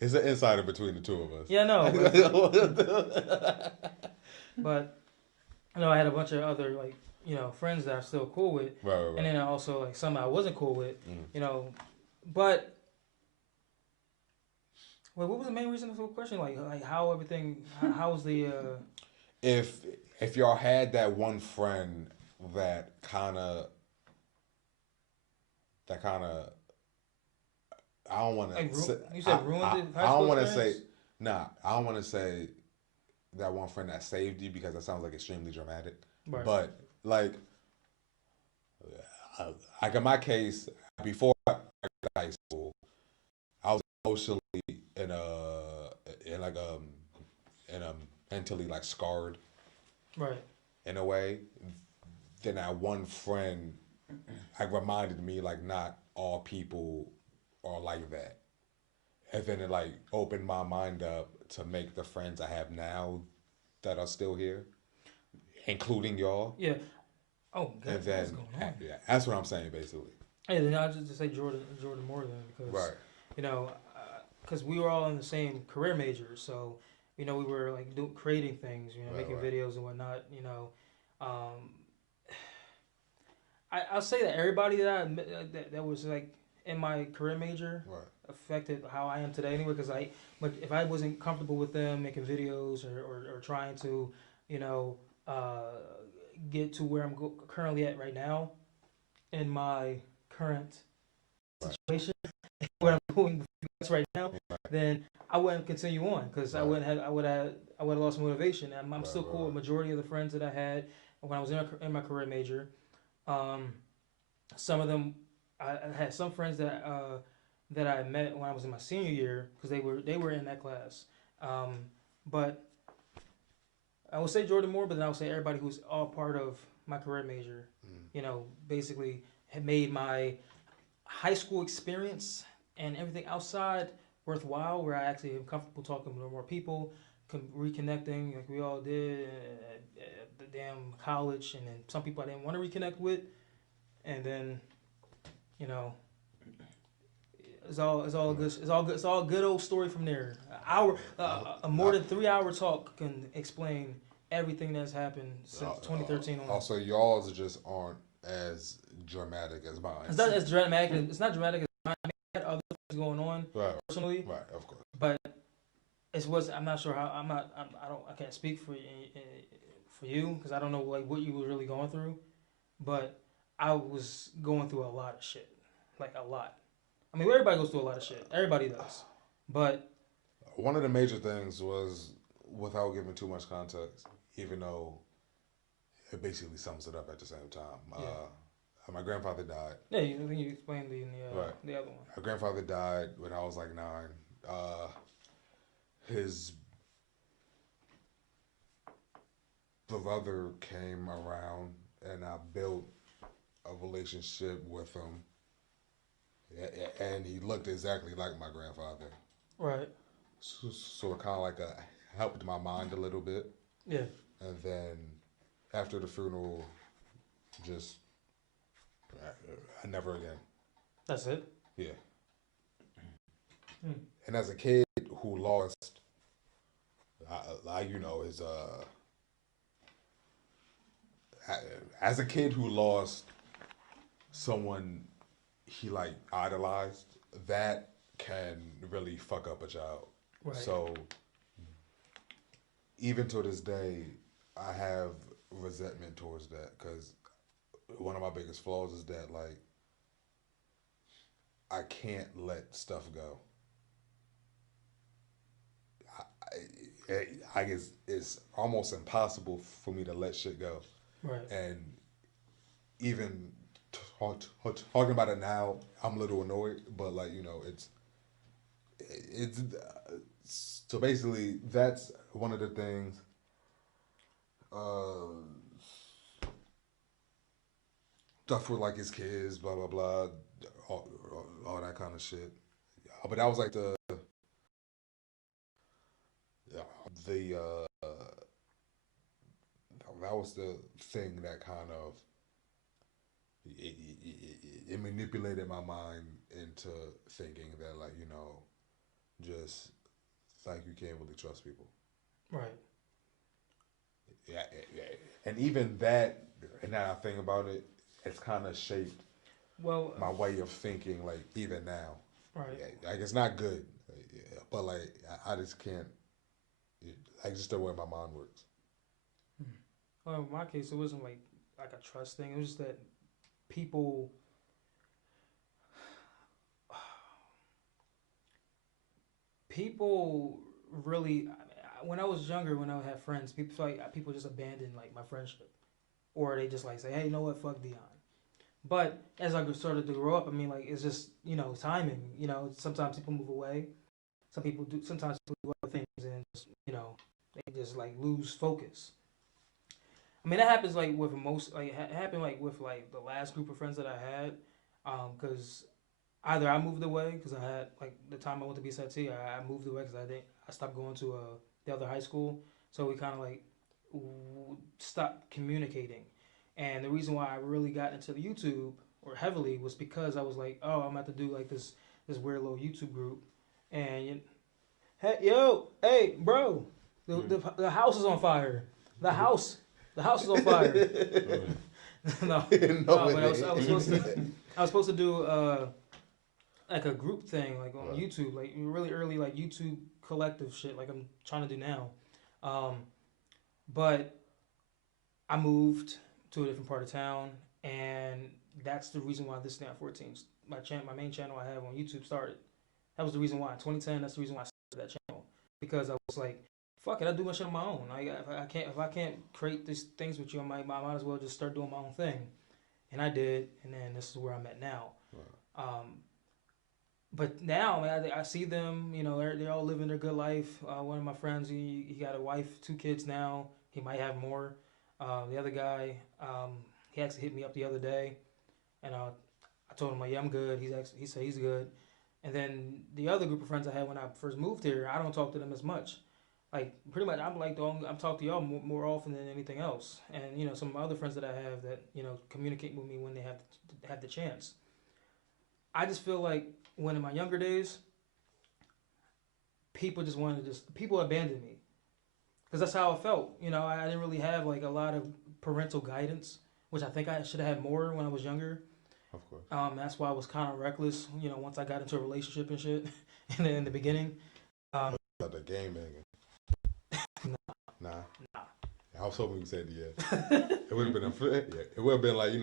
It's an insider between the two of us. Yeah, no. But I had a bunch of other like friends that I'm still cool with, Right. and then also like some I wasn't cool with, Mm. But wait, what was the main reason for the question? Like how everything? How was the? If y'all had that one friend that kind of I don't want Like, to. you said ruined it? I don't want to say. Nah, I don't want to say that one friend that saved you because that sounds like extremely dramatic. Right. But like in my case, before I got to high school, I was emotionally in a mentally like scarred Right. in a way. Then that one friend like reminded me like not all people are like that. And then it like opened my mind up to make the friends I have now that are still here, including y'all. Yeah. Oh, God, And then what's going on? yeah, that's what I'm saying basically. Hey, then I'll just say Jordan Moore then because Right. Because we were all in the same career major, so we were like creating things, making Right. videos and whatnot. I'll say that everybody that was like in my career major Right. affected how I am today anyway. Because but if I wasn't comfortable with them making videos or trying to, get to where I'm currently at right now in my current situation, what I'm doing right now, then I wouldn't continue on because I would have lost motivation. I'm still cool with majority of the friends that I had when I was in my career major. Some of them, I had some friends that I met when I was in my senior year because they were in that class. But I would say Jordan Moore, but then I would say everybody who's all part of my career major. You know, basically had made my high school experience and everything outside worthwhile, where I actually am comfortable talking to more people, reconnecting like we all did at the damn college, and then some people I didn't want to reconnect with, and then, you know, it's all good. It's all good old story from there. A more than 3 hour talk can explain everything that's happened since 2013 on. Also, y'all's just aren't as dramatic as mine. It's not as dramatic. It's not dramatic as mine. I had other things going on personally, right, of course. but it was. I'm not sure how. I can't speak for you because I don't know like what you were really going through, but I was going through a lot of shit, like a lot. I mean, everybody goes through a lot of shit. Everybody does, but one of the major things was, without giving too much context, even though it basically sums it up at the same time. My grandfather died. Yeah, you explained the other one. My grandfather died when I was like 9. His brother came around, and I built a relationship with him, and he looked exactly like my grandfather. Right. So it kind of like helped my mind a little bit. Yeah. And then after the funeral, just I never again. That's it. Yeah. And as a kid who lost, his as a kid who lost someone he like idolized, that can really fuck up a child. Right. So even to this day, I have resentment towards that because one of my biggest flaws is that like I can't let stuff go. I guess it's almost impossible for me to let shit go. Right. And even talking about it now, I'm a little annoyed, but like, you know, it's so basically that's one of the things. Stuff with like his kids, blah blah blah, all that kind of shit. But that was like the that was the thing that kind of it manipulated my mind into thinking that, like, you know, just like you can't really trust people. Right. Yeah. And even that, and now I think about it, it's kind of shaped my way of thinking, like, even now. Right. Like, it's not good, but like I just can't. Like, just the way my mind works. Well, in my case, it wasn't like a trust thing. It was just that people really. When I was younger, when I had friends, people feel like people just abandoned like my friendship, or they just like say, "Hey, you know what? Fuck Dion." But as I started to grow up, I mean, like, it's just, you know, timing. You know, sometimes people move away. Some people do. Sometimes people do other things, and just, you know, they just like lose focus. I mean, that happens like with most, like it happened like with like the last group of friends that I had, because either I moved away because I had like the time I went to BSIT, I moved away because I stopped going to the other high school, so we kind of like stopped communicating, and the reason why I really got into the YouTube or heavily was because I was like, oh, I'm about to do like this weird little YouTube group, and hey bro, the house is on fire, the house. The house is on fire. no, but I was supposed to do like a group thing, like on YouTube, like really early, like YouTube collective shit, like I'm trying to do now. But I moved to a different part of town, and that's the reason why this Snap 14 my main channel I have on YouTube started. That was the reason why. In 2010, that's the reason why I started that channel, because I was like, fuck it, I do my shit on my own. Like if I can't create these things with you, I might as well just start doing my own thing. And I did, and then this is where I'm at now. Right. But now, man, I see them. You know, they're all living their good life. One of my friends, he got a wife, 2 kids now. He might have more. The other guy, he actually hit me up the other day, and I told him like, yeah, I'm good. He said he's good. And then the other group of friends I had when I first moved here, I don't talk to them as much. Like pretty much, I'm talking to y'all more often than anything else. And you know, some of my other friends that I have that communicate with me when they have the chance. I just feel like when in my younger days, people abandoned me because that's how I felt. You know, I didn't really have like a lot of parental guidance, which I think I should have had more when I was younger. Of course. That's why I was kind of reckless. You know, once I got into a relationship and shit in the beginning. About the game banging. Nah. I was hoping you said yeah. It would have been it would have been like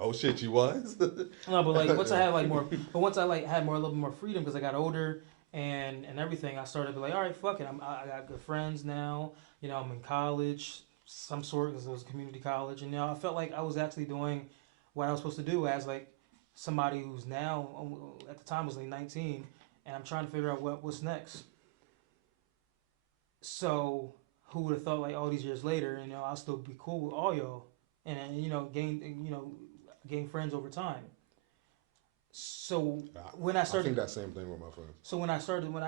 oh shit, you was. No, but like once I had like more, but once I like had more a little bit more freedom because I got older and everything, I started to be like, all right, fuck it, I got good friends now. You know, I'm in college, some sort, because it was community college, and I felt like I was actually doing what I was supposed to do as like somebody who's now at the time was like 19, and I'm trying to figure out what's next. So who would have thought like all these years later, I'll still be cool with all y'all, and gain friends over time. So when I started, I think that same thing with my friends. So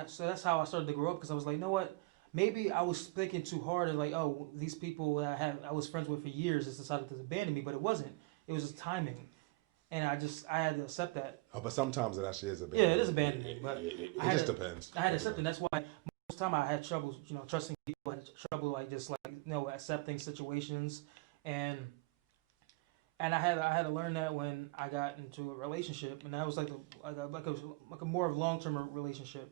so that's how I started to grow up because I was like, you know what? Maybe I was thinking too hard and like, oh, these people that I was friends with for years just decided to abandon me, but it wasn't. It was just timing, and I had to accept that. Oh, but sometimes it actually is abandonment. Yeah, it is abandonment, but it just depends. I had to accept it. That's why most of the time I had trouble, trusting people. I had trouble like just like accepting situations, and I had to learn that when I got into a relationship, and that was like a more of long term relationship.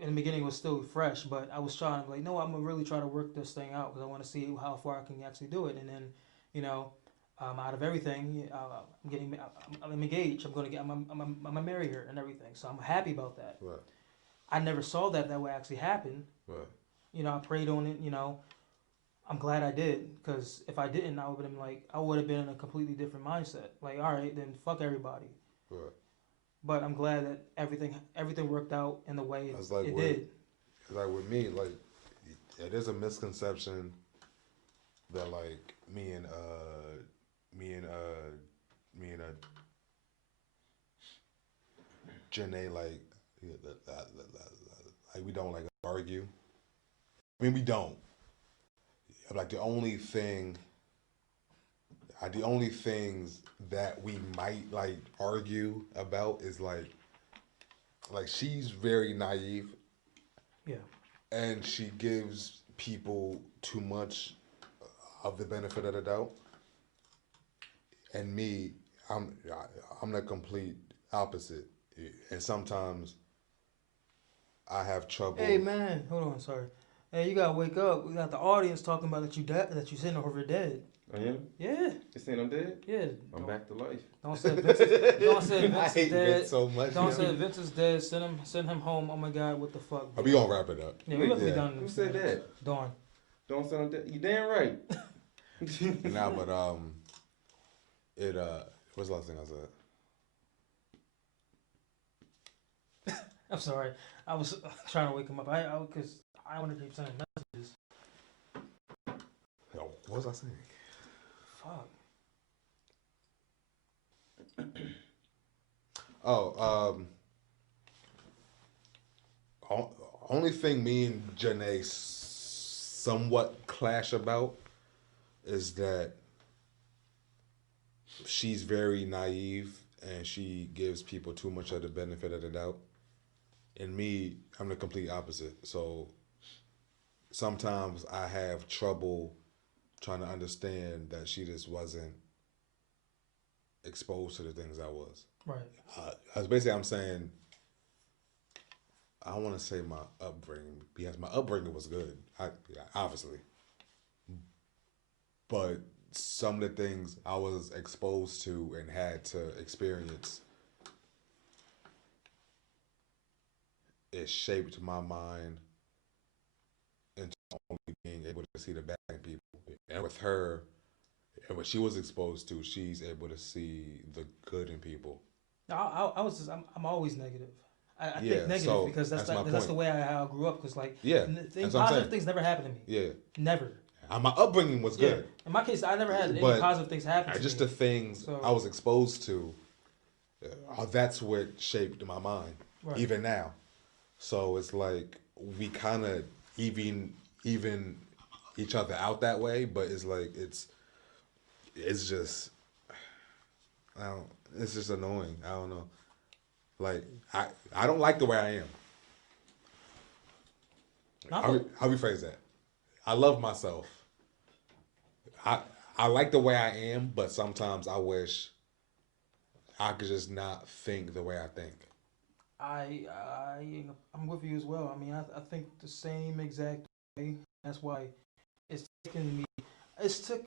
In the beginning, it was still fresh, but I was trying to like, no, I'm gonna really try to work this thing out because I want to see how far I can actually do it. And then, out of everything, I'm engaged. I'm gonna marry her and everything. So I'm happy about that. Right. I never saw that would actually happen. Right. I prayed on it. I'm glad I did because if I didn't, I would have been in a completely different mindset. Like, all right, then fuck everybody. Right. But I'm glad that everything worked out in the way it did. Like with me, like it is a misconception that like me and Janae like we don't like argue. I mean we don't. Like the only things that we might like argue about is like she's very naive. Yeah. And she gives people too much of the benefit of the doubt. And me, I'm the complete opposite. And sometimes I have trouble. Hey man, hold on, sorry. Hey, you gotta wake up. We got the audience talking about that you sitting over dead. I am? Yeah. You saying I'm dead? Yeah. I'm back to life. Don't say Vince is I hate dead. Vince so much. Don't say Vince is dead. Send him home. Oh my God, what the fuck? We gonna wrap it up. Yeah, we gonna be done. Who said that? Dawn. Don't say I'm dead. You damn right. Nah, but what's the last thing I said? I'm sorry. I was trying to wake him up. Because I want to keep sending messages. Yo, what was I saying? Fuck. Only thing me and Janae somewhat clash about is that she's very naive and she gives people too much of the benefit of the doubt. And me, I'm the complete opposite. So sometimes I have trouble trying to understand that she just wasn't exposed to the things I was. Right. Basically, I'm saying I don't want to say my upbringing because my upbringing was good, obviously. But some of the things I was exposed to and had to experience it shaped my mind into only being able to see the bad in people. And with her, and what she was exposed to, she's able to see the good in people. I'm always negative. I Yeah, think negative so because that's my that's the point. way how I grew up. Because like Yeah, things, that's what I'm positive saying. things never happened to me. Yeah, Never. my upbringing was Yeah. good, In my case, I never had any but positive things happen to just me. the things So I was exposed to, that's what shaped my mind, right. even now. So it's like we kind of even each other out that way, but it's like it's just I don't. It's just annoying. I don't know. Like I don't like the way I am. I'll rephrase that. I love myself. I I like the way I am, but sometimes I wish I could just not think the way I think. I I'm with you as well. I mean, I think the same exact way. That's why it's taken me. It's took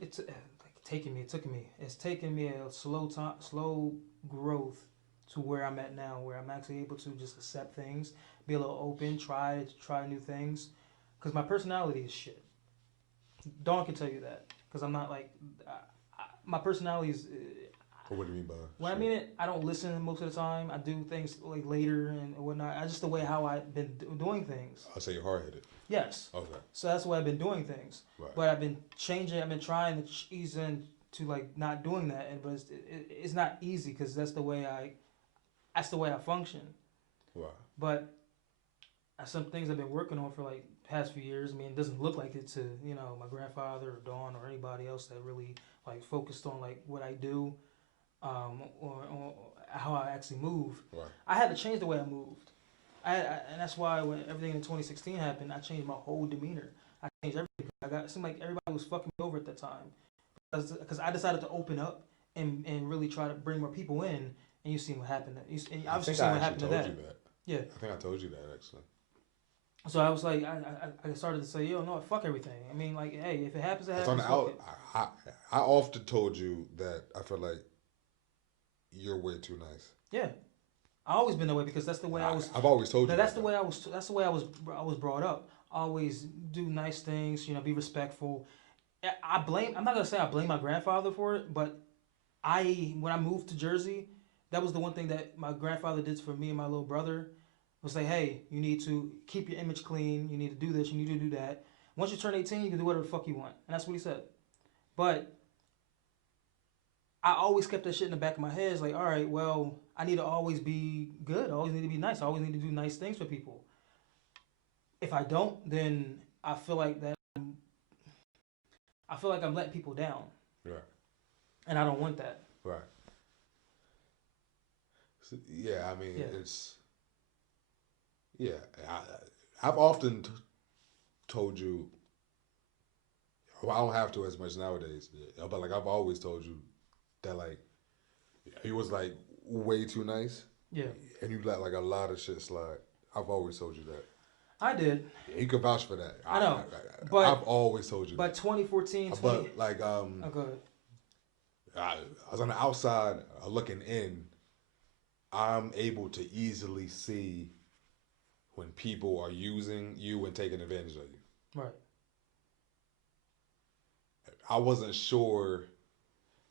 it's like taking me. It took me. It's taken me a slow growth to where I'm at now, where I'm actually able to just accept things, be a little open, try new things, because my personality is shit. Dawn can tell you that, because I'm not like my personality is. What do you mean by? When I mean it, I don't listen most of the time. I do things like later and whatnot. I just the way how I've been doing things. I'll say you're hard headed. Yes. Okay. So that's the way I've been doing things. Right. But I've been changing. I've been trying to ease into like not doing that, but it's not easy because that's the way I function. Right. But some things I've been working on for like past few years. I mean, it doesn't look like it to my grandfather or Dawn or anybody else that really like focused on like what I do. Or how I actually move. Right. I had to change the way I moved. And that's why when everything in 2016 happened, I changed my whole demeanor. I changed everything. It seemed like everybody was fucking me over at that time because I decided to open up and really try to bring more people in. And you seen what happened. And obviously seen what happened to that. Yeah. I think I told you that actually. So I was like, I started to say, yo, no, fuck everything. I mean, like, hey, if it happens, it happens. On the out, I often told you that I feel like you're way too nice. Yeah, I always been that way because that's the way I was. I've always told you. That's the way I was. That's the way I was brought up. Always do nice things. Be respectful. I'm not gonna say I blame my grandfather for it, but when I moved to Jersey, that was the one thing that my grandfather did for me and my little brother. Was say, hey, you need to keep your image clean. You need to do this. You need to do that. Once you turn 18, you can do whatever the fuck you want, and that's what he said. But I always kept that shit in the back of my head. It's like, all right, well, I need to always be good. I always need to be nice. I always need to do nice things for people. If I don't, then I feel like I'm letting people down. Right. And I don't want that. Right. So, yeah, I mean, it's. Yeah, I've often told you. Well, I don't have to as much nowadays, but like I've always told you that like he was like way too nice. Yeah. And you let like a lot of shit slide. I've always told you that. I did. Yeah, you can vouch for that. I know. But I've always told you but that. 2014, But like oh, go ahead. I was on the outside looking in. I'm able to easily see when people are using you and taking advantage of you. Right. I wasn't sure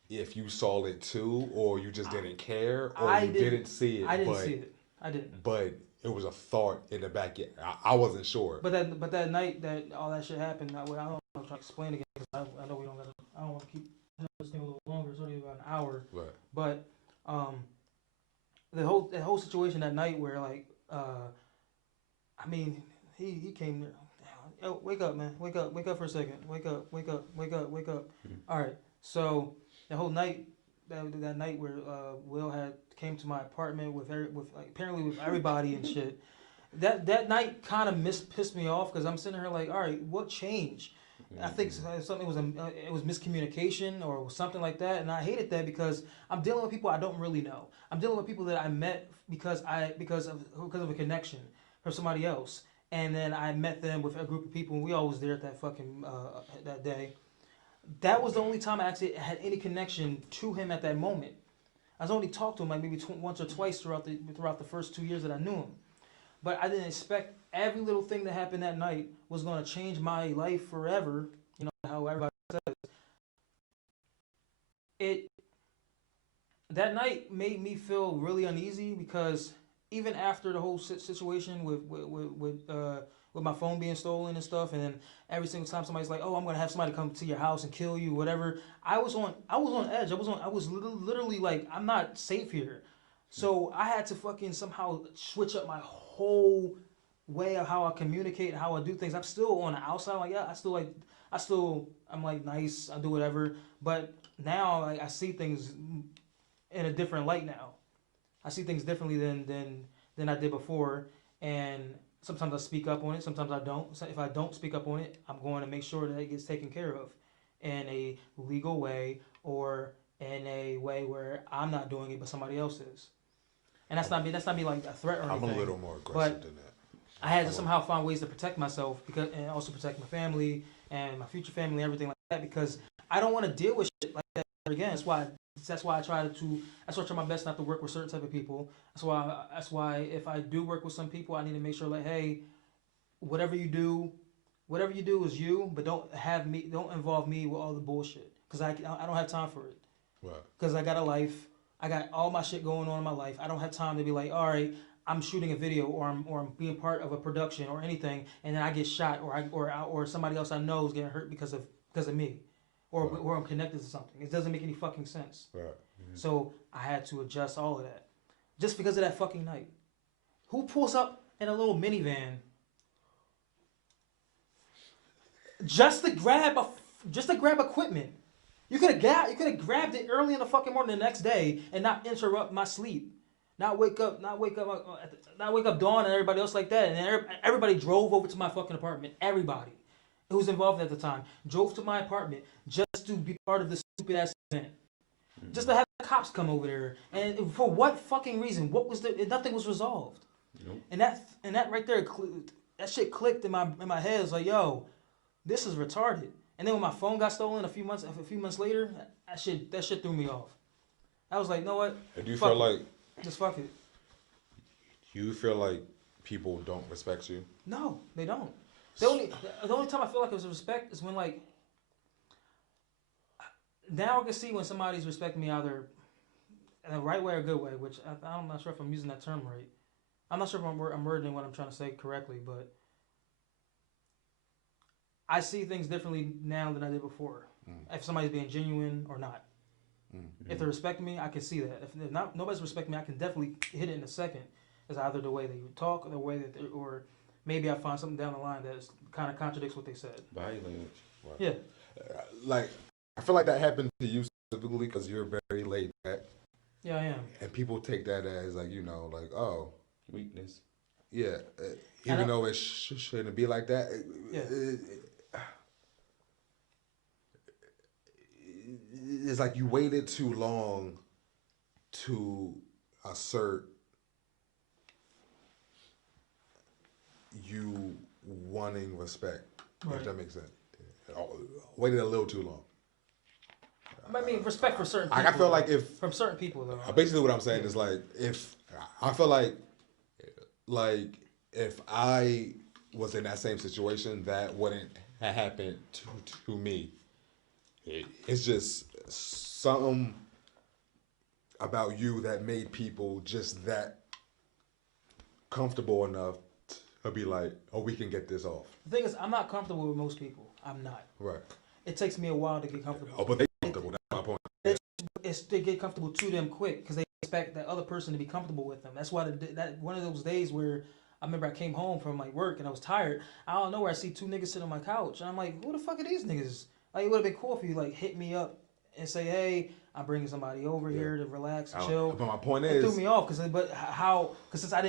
if you saw it too, or you just didn't care, or you didn't see it. I didn't see it. I didn't. But it was a thought in the back. I wasn't sure. But that night that all that shit happened, I don't know if I'm trying to explain again because I know we don't got. I don't want to keep this thing a little longer. It's only about an hour. Right. But the whole situation that night where like I mean he came there. Yo, wake up, man. Wake up for a second. Wake up. Mm-hmm. All right. So the whole night, that night where Will had came to my apartment with like, apparently with everybody and shit. That night kind of pissed me off because I'm sitting here like, all right, what changed? Mm-hmm. I think something it was miscommunication or something like that, and I hated that because I'm dealing with people I don't really know. I'm dealing with people that I met because of a connection from somebody else. And then I met them with a group of people, and we all was there at that fucking that day. That was the only time I actually had any connection to him at that moment. I was only talked to him like maybe once or twice throughout the first 2 years that I knew him. but I didn't expect every little thing that happened that night was going to change my life forever. You know how everybody says it. That night made me feel really uneasy because even after the whole situation with my phone being stolen and stuff, and then every single time somebody's like, "Oh, I'm gonna have somebody come to your house and kill you," whatever. I was on edge. I was literally like, I'm not safe here. So I had to fucking somehow switch up my whole way of how I communicate and how I do things. I'm still on the outside, like yeah, I'm like nice. I do whatever, but now like, I see things in a different light now. I see things differently than I did before, and sometimes I speak up on it. Sometimes I don't. So if I don't speak up on it, I'm going to make sure that it gets taken care of in a legal way or in a way where I'm not doing it, but somebody else is. And that's not me. That's not me like a threat or anything. I'm a little more aggressive than that. I had to somehow find ways to protect myself because, and also protect my family and my future family, and everything like that. Because I don't want to deal with shit like that again. That's why I try my best not to work with certain type of people. That's why if I do work with some people, I need to make sure like, hey, whatever you do is you, but don't involve me with all the bullshit because I don't have time for it. Right. Because I got a life. I got all my shit going on in my life. I don't have time to be like, all right, I'm shooting a video or I'm being part of a production or anything, and then I get shot or somebody else I know is getting hurt because of me, or I'm connected to something. It doesn't make any fucking sense. Right. Mm-hmm. So I had to adjust all of that just because of that fucking night. Who pulls up in a little minivan just to grab equipment? You could have grabbed it early in the fucking morning the next day and not interrupt my sleep. Not wake up Dawn and everybody else like that. And everybody drove over to my fucking apartment. Everybody who was involved at the time drove to my apartment just to be part of this stupid ass event. Mm-hmm. Just to have the cops come over there. And for what fucking reason? Nothing was resolved. Nope. And that right there, that shit clicked in my head. It's like, yo, this is retarded. And then when my phone got stolen a few months later, that shit threw me off. I was like, you know what? Do you feel like just fuck it? You feel like people don't respect you? No, they don't. The only time I feel like it was respect is when like now I can see when somebody's respecting me either in the right way or good way, which I'm not sure if I'm using that term right. I'm not sure if I'm wording what I'm trying to say correctly, but I see things differently now than I did before. If somebody's being genuine or not. If they're respecting me, I can see that. If nobody's respecting me, I can definitely hit it in a second. It's either the way they talk or the way that or maybe I find something down the line that kind of contradicts what they said. Body language. Right. Yeah. Like, I feel like that happened to you specifically because you're very laid back. Yeah, I am. And people take that as like, like, oh. Weakness. Yeah. Even though it shouldn't be like that. Yeah. It's like you waited too long to assert you wanting respect. Right. If that makes sense. Waited a little too long. I mean, respect for certain people. I feel like from certain people though. Basically what I'm saying is like I feel like if I was in that same situation, that wouldn't have happened to me. It's just something about you that made people just that comfortable enough to be like, oh, we can get this off. The thing is, I'm not comfortable with most people. I'm not. Right. It takes me a while to get comfortable. Oh, but they comfortable. That's my point. They get comfortable to them quick because they expect that other person to be comfortable with them. That's why that one of those days where I remember I came home from like work and I was tired. I don't know where I see two niggas sitting on my couch and I'm like, who the fuck are these niggas? Like, it would have been cool if you like hit me up and say, hey, I'm bringing somebody over here to relax, chill. But my point is, it threw me off because since I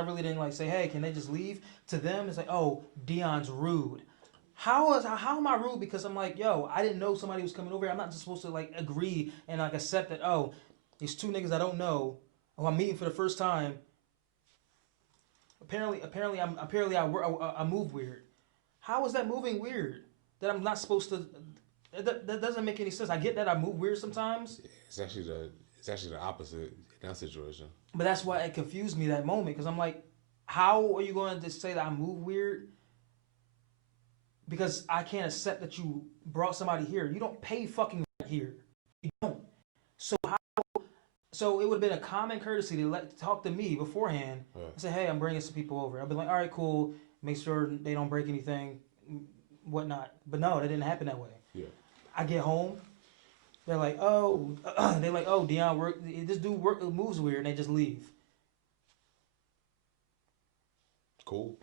really didn't like say, hey, can they just leave? To them, it's like, oh, Dion's rude. How am I rude? Because I'm like, yo, I didn't know somebody was coming over here. I'm not just supposed to like agree and like accept that. Oh, these two niggas I don't know, who I'm meeting for the first time. Apparently, I move weird. How is that moving weird? That I'm not supposed to. That doesn't make any sense. I get that I move weird sometimes. It's actually the opposite in that situation. But that's why it confused me that moment because I'm like, how are you going to say that I move weird? Because I can't accept that you brought somebody here. You don't pay fucking rent here. You don't. So how? So it would have been a common courtesy to talk to me beforehand and say, "Hey, I'm bringing some people over." I'll be like, "All right, cool. Make sure they don't break anything, whatnot." But no, that didn't happen that way. Yeah. I get home. They're like, "Oh," they're like, "Oh, Dion, this dude moves weird," and they just leave. Cool.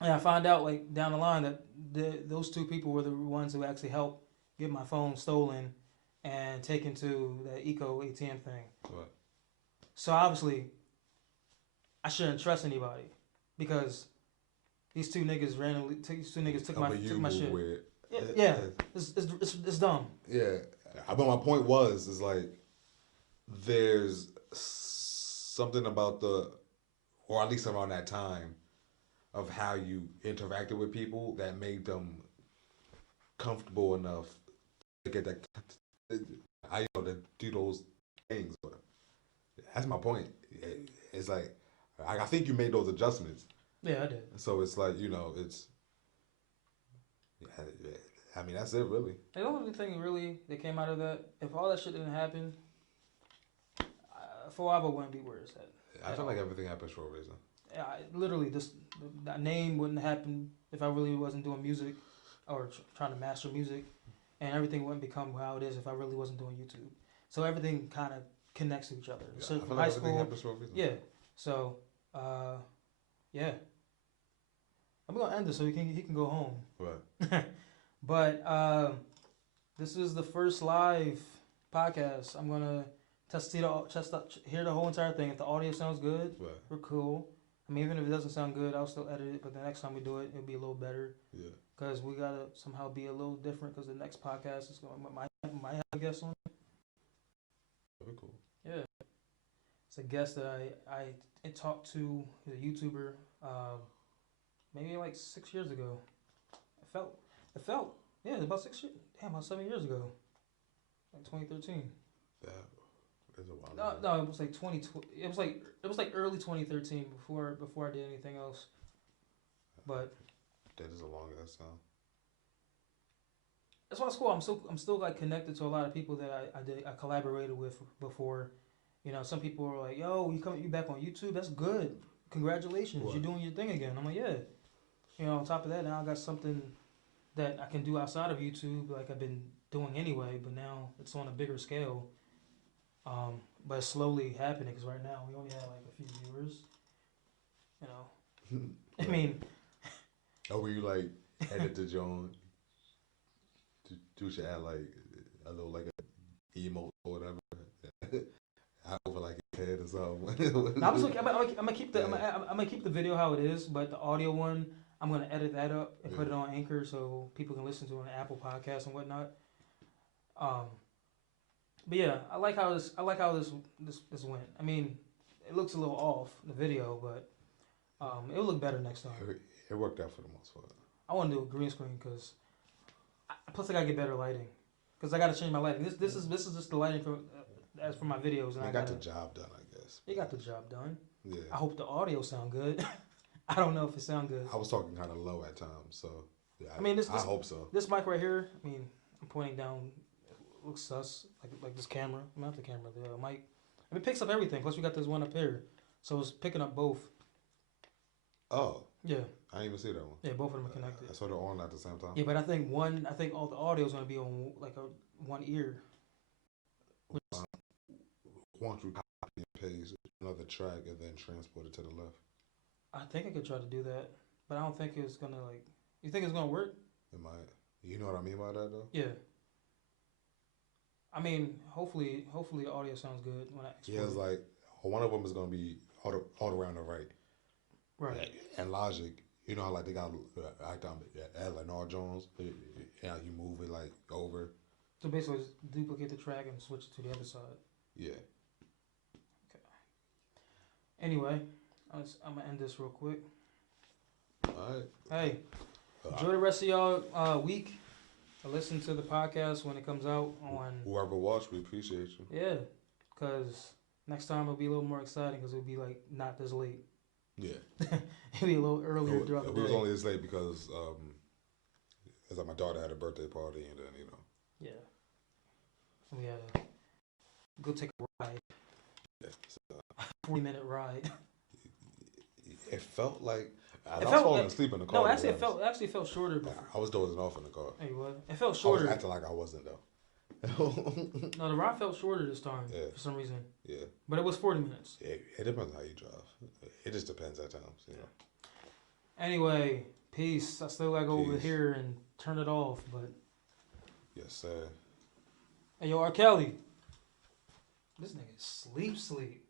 And I find out like down the line that those two people were the ones who actually helped get my phone stolen and taken to the Eco ATM thing. What? So obviously, I shouldn't trust anybody because these two niggas took my shit. Weird. Yeah. It's dumb. Yeah, but my point is like, there's something about or at least around that time, of how you interacted with people that made them comfortable enough to get that. To do those things. But that's my point. It's like I think you made those adjustments. Yeah, I did. So it's like it's. I mean, that's it, really. The only thing really that came out of that, if all that shit didn't happen, FouAVO wouldn't be where it's at. I feel like everything happens for a reason. Yeah, literally, that name wouldn't happen if I really wasn't doing music or trying to master music, and everything wouldn't become how it is if I really wasn't doing YouTube. So everything kind of connects to each other. Yeah, so I feel from like high everything school, happens for a reason. yeah. So, yeah. I'm gonna end this so he can go home. Right. But this is the first live podcast. I'm gonna hear the whole entire thing. If the audio sounds good, right, we're cool. I mean, even if it doesn't sound good, I'll still edit it. But the next time we do it, it'll be a little better. Yeah. Because we gotta somehow be a little different. Because the next podcast is going might have a guest on it. Very cool. Yeah. It's a guest that I talked to. He's a YouTuber. Maybe like 6 years ago. It felt yeah, about 6 years. Damn, about 7 years ago. Like 2013. That is a while. No, it was like 2020. It was like early 2013 before I did anything else. But that is a long ass time. That's why it's cool. I'm still like connected to a lot of people that I collaborated with before. You know, some people are like, "Yo, you back on YouTube? That's good. Congratulations, What? You're doing your thing again." I'm like, "Yeah." You know, on top of that, now I got something that I can do outside of YouTube, like I've been doing anyway. But now it's on a bigger scale. But it's slowly happening because right now we only have like a few viewers. You know, I mean. Oh, were you like edit the joint? Do you add like a little like a emote or whatever? I over like his head or something. No, I'm gonna keep the video how it is, but the audio one I'm gonna edit that up and put it on Anchor so people can listen to it on Apple Podcasts and whatnot. But yeah, I like how this went. I mean, it looks a little off the video, but it'll look better next time. It worked out for the most part. I want to do a green screen because plus I gotta get better lighting because I gotta change my lighting. This is just the lighting for as for my videos. And I got the job done, I guess. You got the job done. Yeah. I hope the audio sound good. I don't know if it sound good. I was talking kind of low at times, so yeah. I mean, I hope so. This mic right here. I mean, I'm pointing down. It looks sus like this camera. Not the camera. The mic. I mean, it picks up everything. Plus, we got this one up here, so it's picking up both. Oh. Yeah. I didn't even see that one. Yeah, both of them are connected. I saw they're on at the same time. Yeah, but I think all the audio is gonna be on like one ear. Once you copy and paste another track and then transport it to the left. I think I could try to do that, but I don't think it's gonna like. You think it's gonna work? It might. You know what I mean by that though? Yeah. I mean, hopefully, the audio sounds good when I. Yeah, it's like one of them is gonna be all around the right. Right. And Logic, you know how like they got Lenore Jones, you move it like over. So basically, just duplicate the track and switch it to the other side. Yeah. Okay. Anyway, I'm gonna end this real quick. All right. Hey, enjoy the rest of y'all week. Listen to the podcast when it comes out on. Whoever watched, we appreciate you. Yeah, because next time it'll be a little more exciting because it'll be like not this late. Yeah. Maybe a little earlier throughout the We was day. only this late because it's like my daughter had a birthday party, and then Yeah. We had to go take a ride. yeah, 40-minute ride. it felt like I It was felt falling like- asleep in the car. No, to be actually, honest. it felt shorter. Before. I was dozing off in the car. Hey, what? It felt I was shorter. acting like I wasn't though. No, the ride felt shorter this time Yeah. for some reason. Yeah. But it was 40 minutes. It depends on how you drive. It just depends at times, Anyway, peace. I still gotta go over Peace. here and turn it off, but Yes, sir. hey, yo, R. Kelly. This nigga sleep.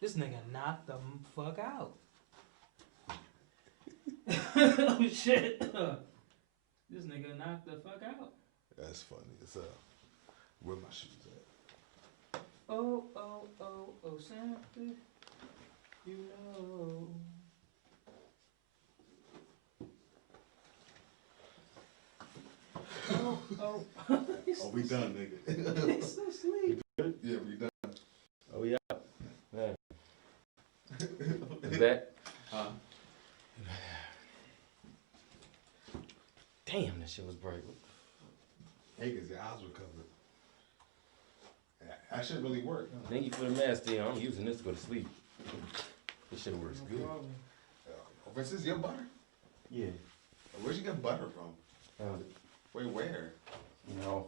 This nigga knocked the fuck out. Oh shit. This nigga knocked the fuck out. That's funny. It's where my shoes at? Oh, simply, you know. Oh. Oh, we done, nigga. He's still asleep. Yeah, we done. Oh yeah. Man. Is that? Huh? Damn, that shit was bright. Hey, cause your eyes were covered. That shit really worked. Huh? Thank you for the mask, Theo. I'm using this to go to sleep. This shit works good. Oh, this is your butter? Yeah. Where'd you get butter from? Found it. Wait, where? You know,